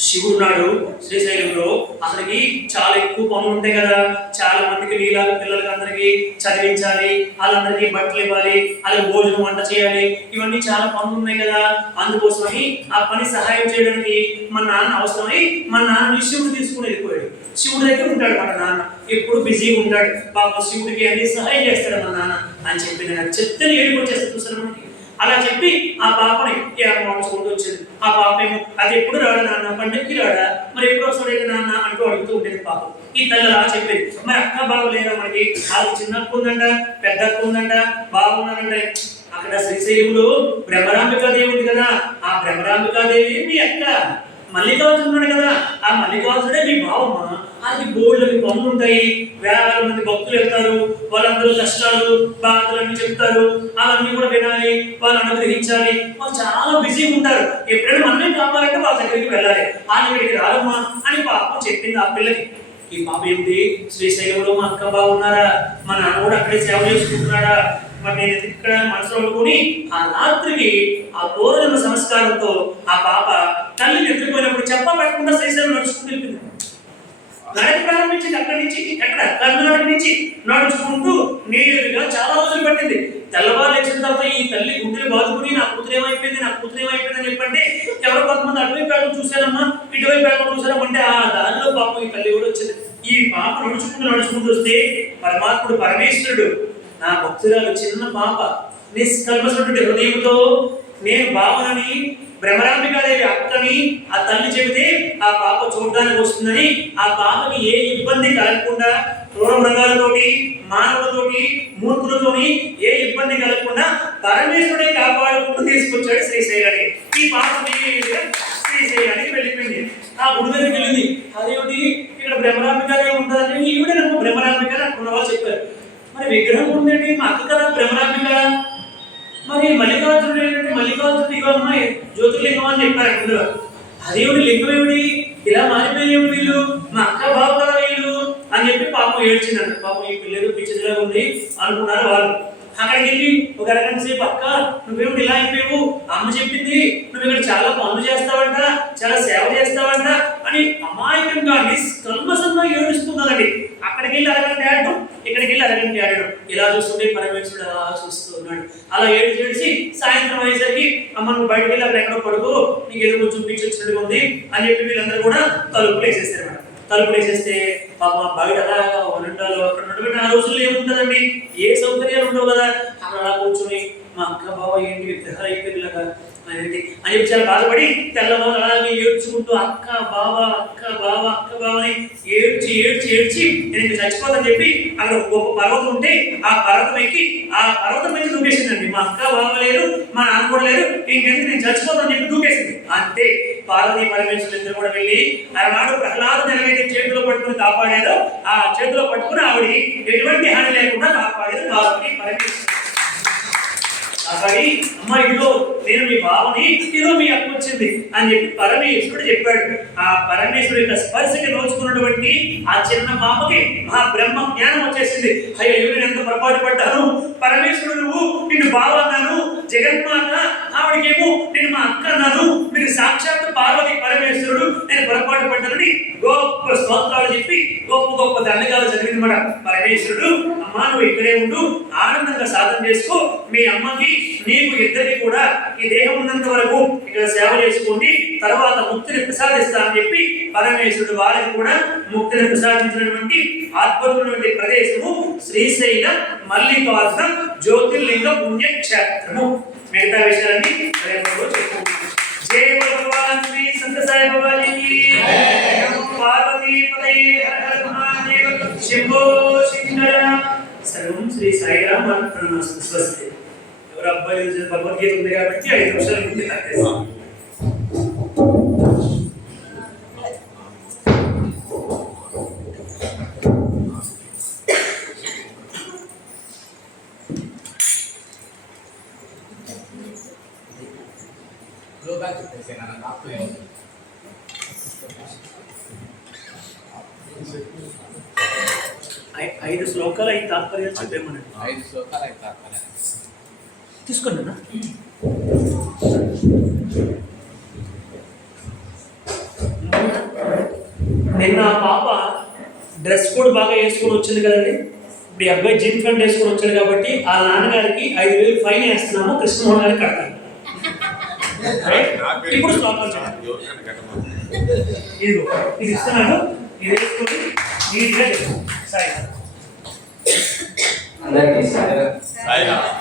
శివుడు ఉన్నాడు శ్రీశైలంలో, అతనికి చాలా ఎక్కువ పనులు ఉంటాయి కదా, చాలా మందికి నీలాగా పిల్లలకి అందరికి చదివించాలి, వాళ్ళందరికీ బట్టలు ఇవ్వాలి, అలాగే భోజనం వంట చేయాలి, ఇవన్నీ చాలా పనులు ఉన్నాయి కదా, అందుకోసమని ఆ పని సహాయం చేయడానికి మా నాన్న అవసరమై మా నాన్నని శివుడు తీసుకుని వెళ్ళిపోయాడు. శివుడి దగ్గర ఉంటాడు మా నాన్న, ఎప్పుడు బిజీగా ఉంటాడు, పాప శివుడికి అన్ని సహాయం చేస్తాడు మా నాన్న అని చెప్పి నాకు చెప్తే ఏడుపు వచ్చేస్తుంది చూసారు మనకి. అలా చెప్పి ఆ పాపని మార్చుకుంటూ వచ్చింది. ఆ పాప ఏమో అది ఎప్పుడు రాడా నాన్న, పండుగకి రాడా, మరి ఎప్పుడు వస్తాడైతే నాన్న అంటూ అడుగుతూ ఉండేది పాపం. ఈ తల్లి అలా చెప్పేది. మరి అక్క బావ లేదా మనకి, వాళ్ళకి చిన్న అక్క ఉందంట, పెద్ద అక్క ఉందంట, బాగున్నారంటే అక్కడ శ్రీశైలంలో భ్రమరాంబికాదేవి ఉంది కదా, ఆ భ్రమరాంబికాదేవి మీ అక్క. మల్లికార్జునుడు ఉన్నాడు కదా, ఆ మల్లికార్జునుడే మీ బావమ్మ. అది బోల్డ్కి పనులు ఉంటాయి, వేల మంది భక్తులు వెళ్తారు, వాళ్ళందరూ కష్టాలు బాధలు అన్ని చెప్తారు, అవన్నీ కూడా వినాలి, వాళ్ళు అనుగ్రహించాలి, వాళ్ళు చాలా బిజీగా ఉంటారు. ఎప్పుడైనా మనమే కావాలంటే వాళ్ళ దగ్గరికి వెళ్ళాలి, వాళ్ళ దగ్గరికి రాలమ్మా అని పాపం చెప్పింది ఆ పిల్లకి. ఈ పాప ఏమిటి, శ్రీశైలంలో మా అక్క బాగున్నారా, మా నాన్న కూడా అక్కడే సేవ చేసుకుంటున్నాడా, మరి నేను ఇక్కడ మనసులో అనుకుని ఆ రాత్రికి ఆ పూర్వజన్మ సంస్కారంతో ఆ పాప తల్లి నిద్రపోయినప్పుడు చెప్ప పెట్టకుండా శ్రీశైలం నడుచుకుంటూ వెళ్ళింది. నడక ప్రారంభించింది. అక్కడి నుంచి ఎక్కడ కర్ణాటక నుంచి నడుచుకుంటూ నేరుగా చాలా రోజులు పట్టింది. తెల్లవారు లేచిన తర్వాత ఈ తల్లి గుండెలు బాదుకుని నా కూతురు ఏమైపోయింది అని చెప్పంటే ఎవరో కొంతమంది అటువైపు వెళ్ళడం చూసారమ్మా, ఇటువైపు వెళ్ళడం చూసారమ్మంటే ఆ దారిలో పాపం ఈ తల్లి కూడా వచ్చింది. ఈ పాప నడుచుకుంటూ వస్తే పరమాత్ముడు పరమేశ్వరుడు నా భక్తురాలు చిన్న పాప నిష్కల్మషమైనటువంటి హృదయంతో నేను భావనని భ్రమరాంబికాదేవి అక్కని ఆ తల్లి చెబితే ఆ పాప చూడడానికి వస్తుందని, ఆ పాపకి ఏ ఇబ్బంది కలగకుండా క్రూర మృగాలతోటి, మానవులతోటి, మూర్ఖులతోని ఏ ఇబ్బంది కలగకుండా పరమేశ్వరుడే కాపాడుకుంటూ తీసుకొచ్చాడు శ్రీశైలాన్ని. ఈ పాప శ్రీశైలానికి వెళ్ళిపోయింది. ఆ గుడి దగ్గరికి వెళ్ళింది. అదేమిటి ఇక్కడ భ్రమరాంబికాదేవి ఉంటుందంటే ఈవిడే నాకు భ్రమరాంబిక అనుకున్న వాళ్ళు చెప్పారు. మరి విగ్రహం ఉందండి, మా అక్క కదా భ్రమరాంబిక, మరి మల్లికార్జునుడు ఏంటంటే మల్లికార్జునుడు ఇగో అమ్మాయి జ్యోతిర్లింగం అని చెప్పారు అందరూ. అదేమిటి లింగం ఏమిటి, ఇలా మారిపోయేవి వీళ్ళు, మా అక్క బావ కదా వీళ్ళు అని చెప్పి పాపం ఏడ్చిందంట. పాపం ఈ పిల్లలు పిచ్చిదిలాగా ఉంది అనుకున్నారు వాళ్ళు. అక్కడికి వెళ్ళి ఒక అరగంట సేపు అక్క నువ్వేమిటి ఇలా అయిపోయావు, అమ్మ చెప్పింది నువ్వు ఇక్కడ చాలా పనులు చేస్తావంట, చాలా సేవ చేస్తావంట అని అమాయకంగా నిష్కల్మషంగా ఏడుస్తున్నానండి. అక్కడికి వెళ్ళి అరగంట ఆడడం, ఇక్కడికి వెళ్ళి అరగంట ఆడడం, ఇలా చూస్తుంటే పరమేశ్వరుడు అలా చూస్తూ ఉన్నాడు. అలా ఏడిచి సాయంత్రం అయ్యేసరికి అమ్మ నువ్వు బయటకు వెళ్ళి అక్కడ ఎక్కడో పడుకో, నీకు ఏదో కొంచెం పిచ్చి వచ్చినట్టుగా ఉంది అని చెప్పి వీళ్ళందరూ కూడా తలుపులు వేసేస్తారు మేడం. తలుపులు వేసేస్తే పాప బయట వరండాలో అక్కడ ఉన్నటువంటి ఆ రోజుల్లో ఏముంటుందండి, ఏ సౌకర్యాలు ఉండవు కదా, అక్కడ అలా కూర్చొని మా అక్క బావ ఏంటి విగ్రహాలు అయిపోయేలాగా అనేది అని చెప్పి చాలా బాధపడి తెల్లవారు అలాగే ఏడ్చుకుంటూ అక్క బావ అక్క బావ అక్క బావ అని ఏడ్చి ఏడ్చి ఏడ్చి నేను ఇంకా చచ్చిపోతాను చెప్పి అక్కడ ఒక గొప్ప పర్వతం ఉంటే ఆ పర్వతం ఎక్కి ఆ పర్వతం మీద దూకేసిందండి. మా అక్క బావ లేరు, మా నాన్న కూడా లేరు, ఇంకెందుకు నేను చచ్చిపోతాను చెప్పి దూకేసింది. అంతే పార్వతీ పరమేశ్వరులు ఇద్దరు కూడా వెళ్ళి ఆనాడు ప్రహ్లాదుని ఎలాగైతే చేతిలో పట్టుకుని కాపాడారో ఆ చేతిలో పట్టుకుని ఆవిడ ఎటువంటి హాని లేకుండా కాపాడారు పార్వతీ పరమేశ్వరులు. అమ్మ ఇదిగో నేను మీ బావని, ఇదిగో మీ అక్క వచ్చింది అని చెప్పి పరమేశ్వరుడు చెప్పాడు. ఆ పరమేశ్వరుడు యొక్క స్పర్శకి నోచుకున్నటువంటి ఆ చిన్న పాపకి మహా బ్రహ్మ జ్ఞానం వచ్చేసింది. అయ్యో నేను ఎంత పొరపాటు పడ్డాను, పరమేశ్వరుడు నువ్వు నిన్ను బావ అన్నాను, జగన్మాత ఆవిడకేమో నేను మా అక్క అన్నాను, మీరు సాక్షాత్ పార్వతీ పరమేశ్వరుడు, నేను పొరపాటు పడ్డానని గొప్ప స్తోత్రాలు చెప్పి గొప్ప గొప్ప దండగాలు చదివిందన్నమాట. పరమేశ్వరుడు అమ్మా నువ్వు ఇక్కడే ఉండు, ఆనందంగా సాధన చేసుకో, మీ అమ్మకి నీకు ఇద్దరికి కూడా ఈ దేహం ఉన్నంత వరకు ఇక్కడ సేవ చేసుకోండి, తర్వాత ముక్తిని ప్రసాదిస్తా అని చెప్పి పరమేశ్వరుడు వారికి కూడా ముక్తిని ప్రసాదించినటువంటి అద్భుతమైనటువంటి ప్రదేశము శ్రీశైల మల్లికార్జున జ్యోతిర్లింగ పుణ్యక్షేత్రము. మిగతా విషయాన్ని రేపు చెప్పుకుంటాం. జై భగవాన్ శ్రీ సంత సాయి బాబాజీ పార్వతీ పదయే హర హర మహాదేవ శంభో శంకర. సర్వం శ్రీ సాయిరామ్ అర్పణమస్తు. స్వస్తి. ఎవరు అబ్బాయి భగవద్గీత ఉంది కాబట్టి 5 నిమిషాలు ముందు కట్టేస్తాం. ఐదు శ్లోకాలు 5 తాత్పర్యాలు చెప్పేమనండి. 5 శ్లోకాలు 5 తాత్పర్యాలు తీసుకోండి అన్న. నిన్న పాప డ్రెస్ కోడ్ బాగా వేసుకొని వచ్చింది కదండి. ఇప్పుడు ఈ అబ్బాయి జీన్ ప్యాంట్ వేసుకొని వచ్చాడు కాబట్టి ఆ నాన్నగారికి 5,000 ఫైన్ వేస్తున్నాము, కృష్ణమోహన్ గారికి కడతాను. ఇప్పుడు శ్లోకాలు ఇది ఇస్తున్నాడు, ఇది వేసుకొని నీట్గా సరే సాయిరామ్.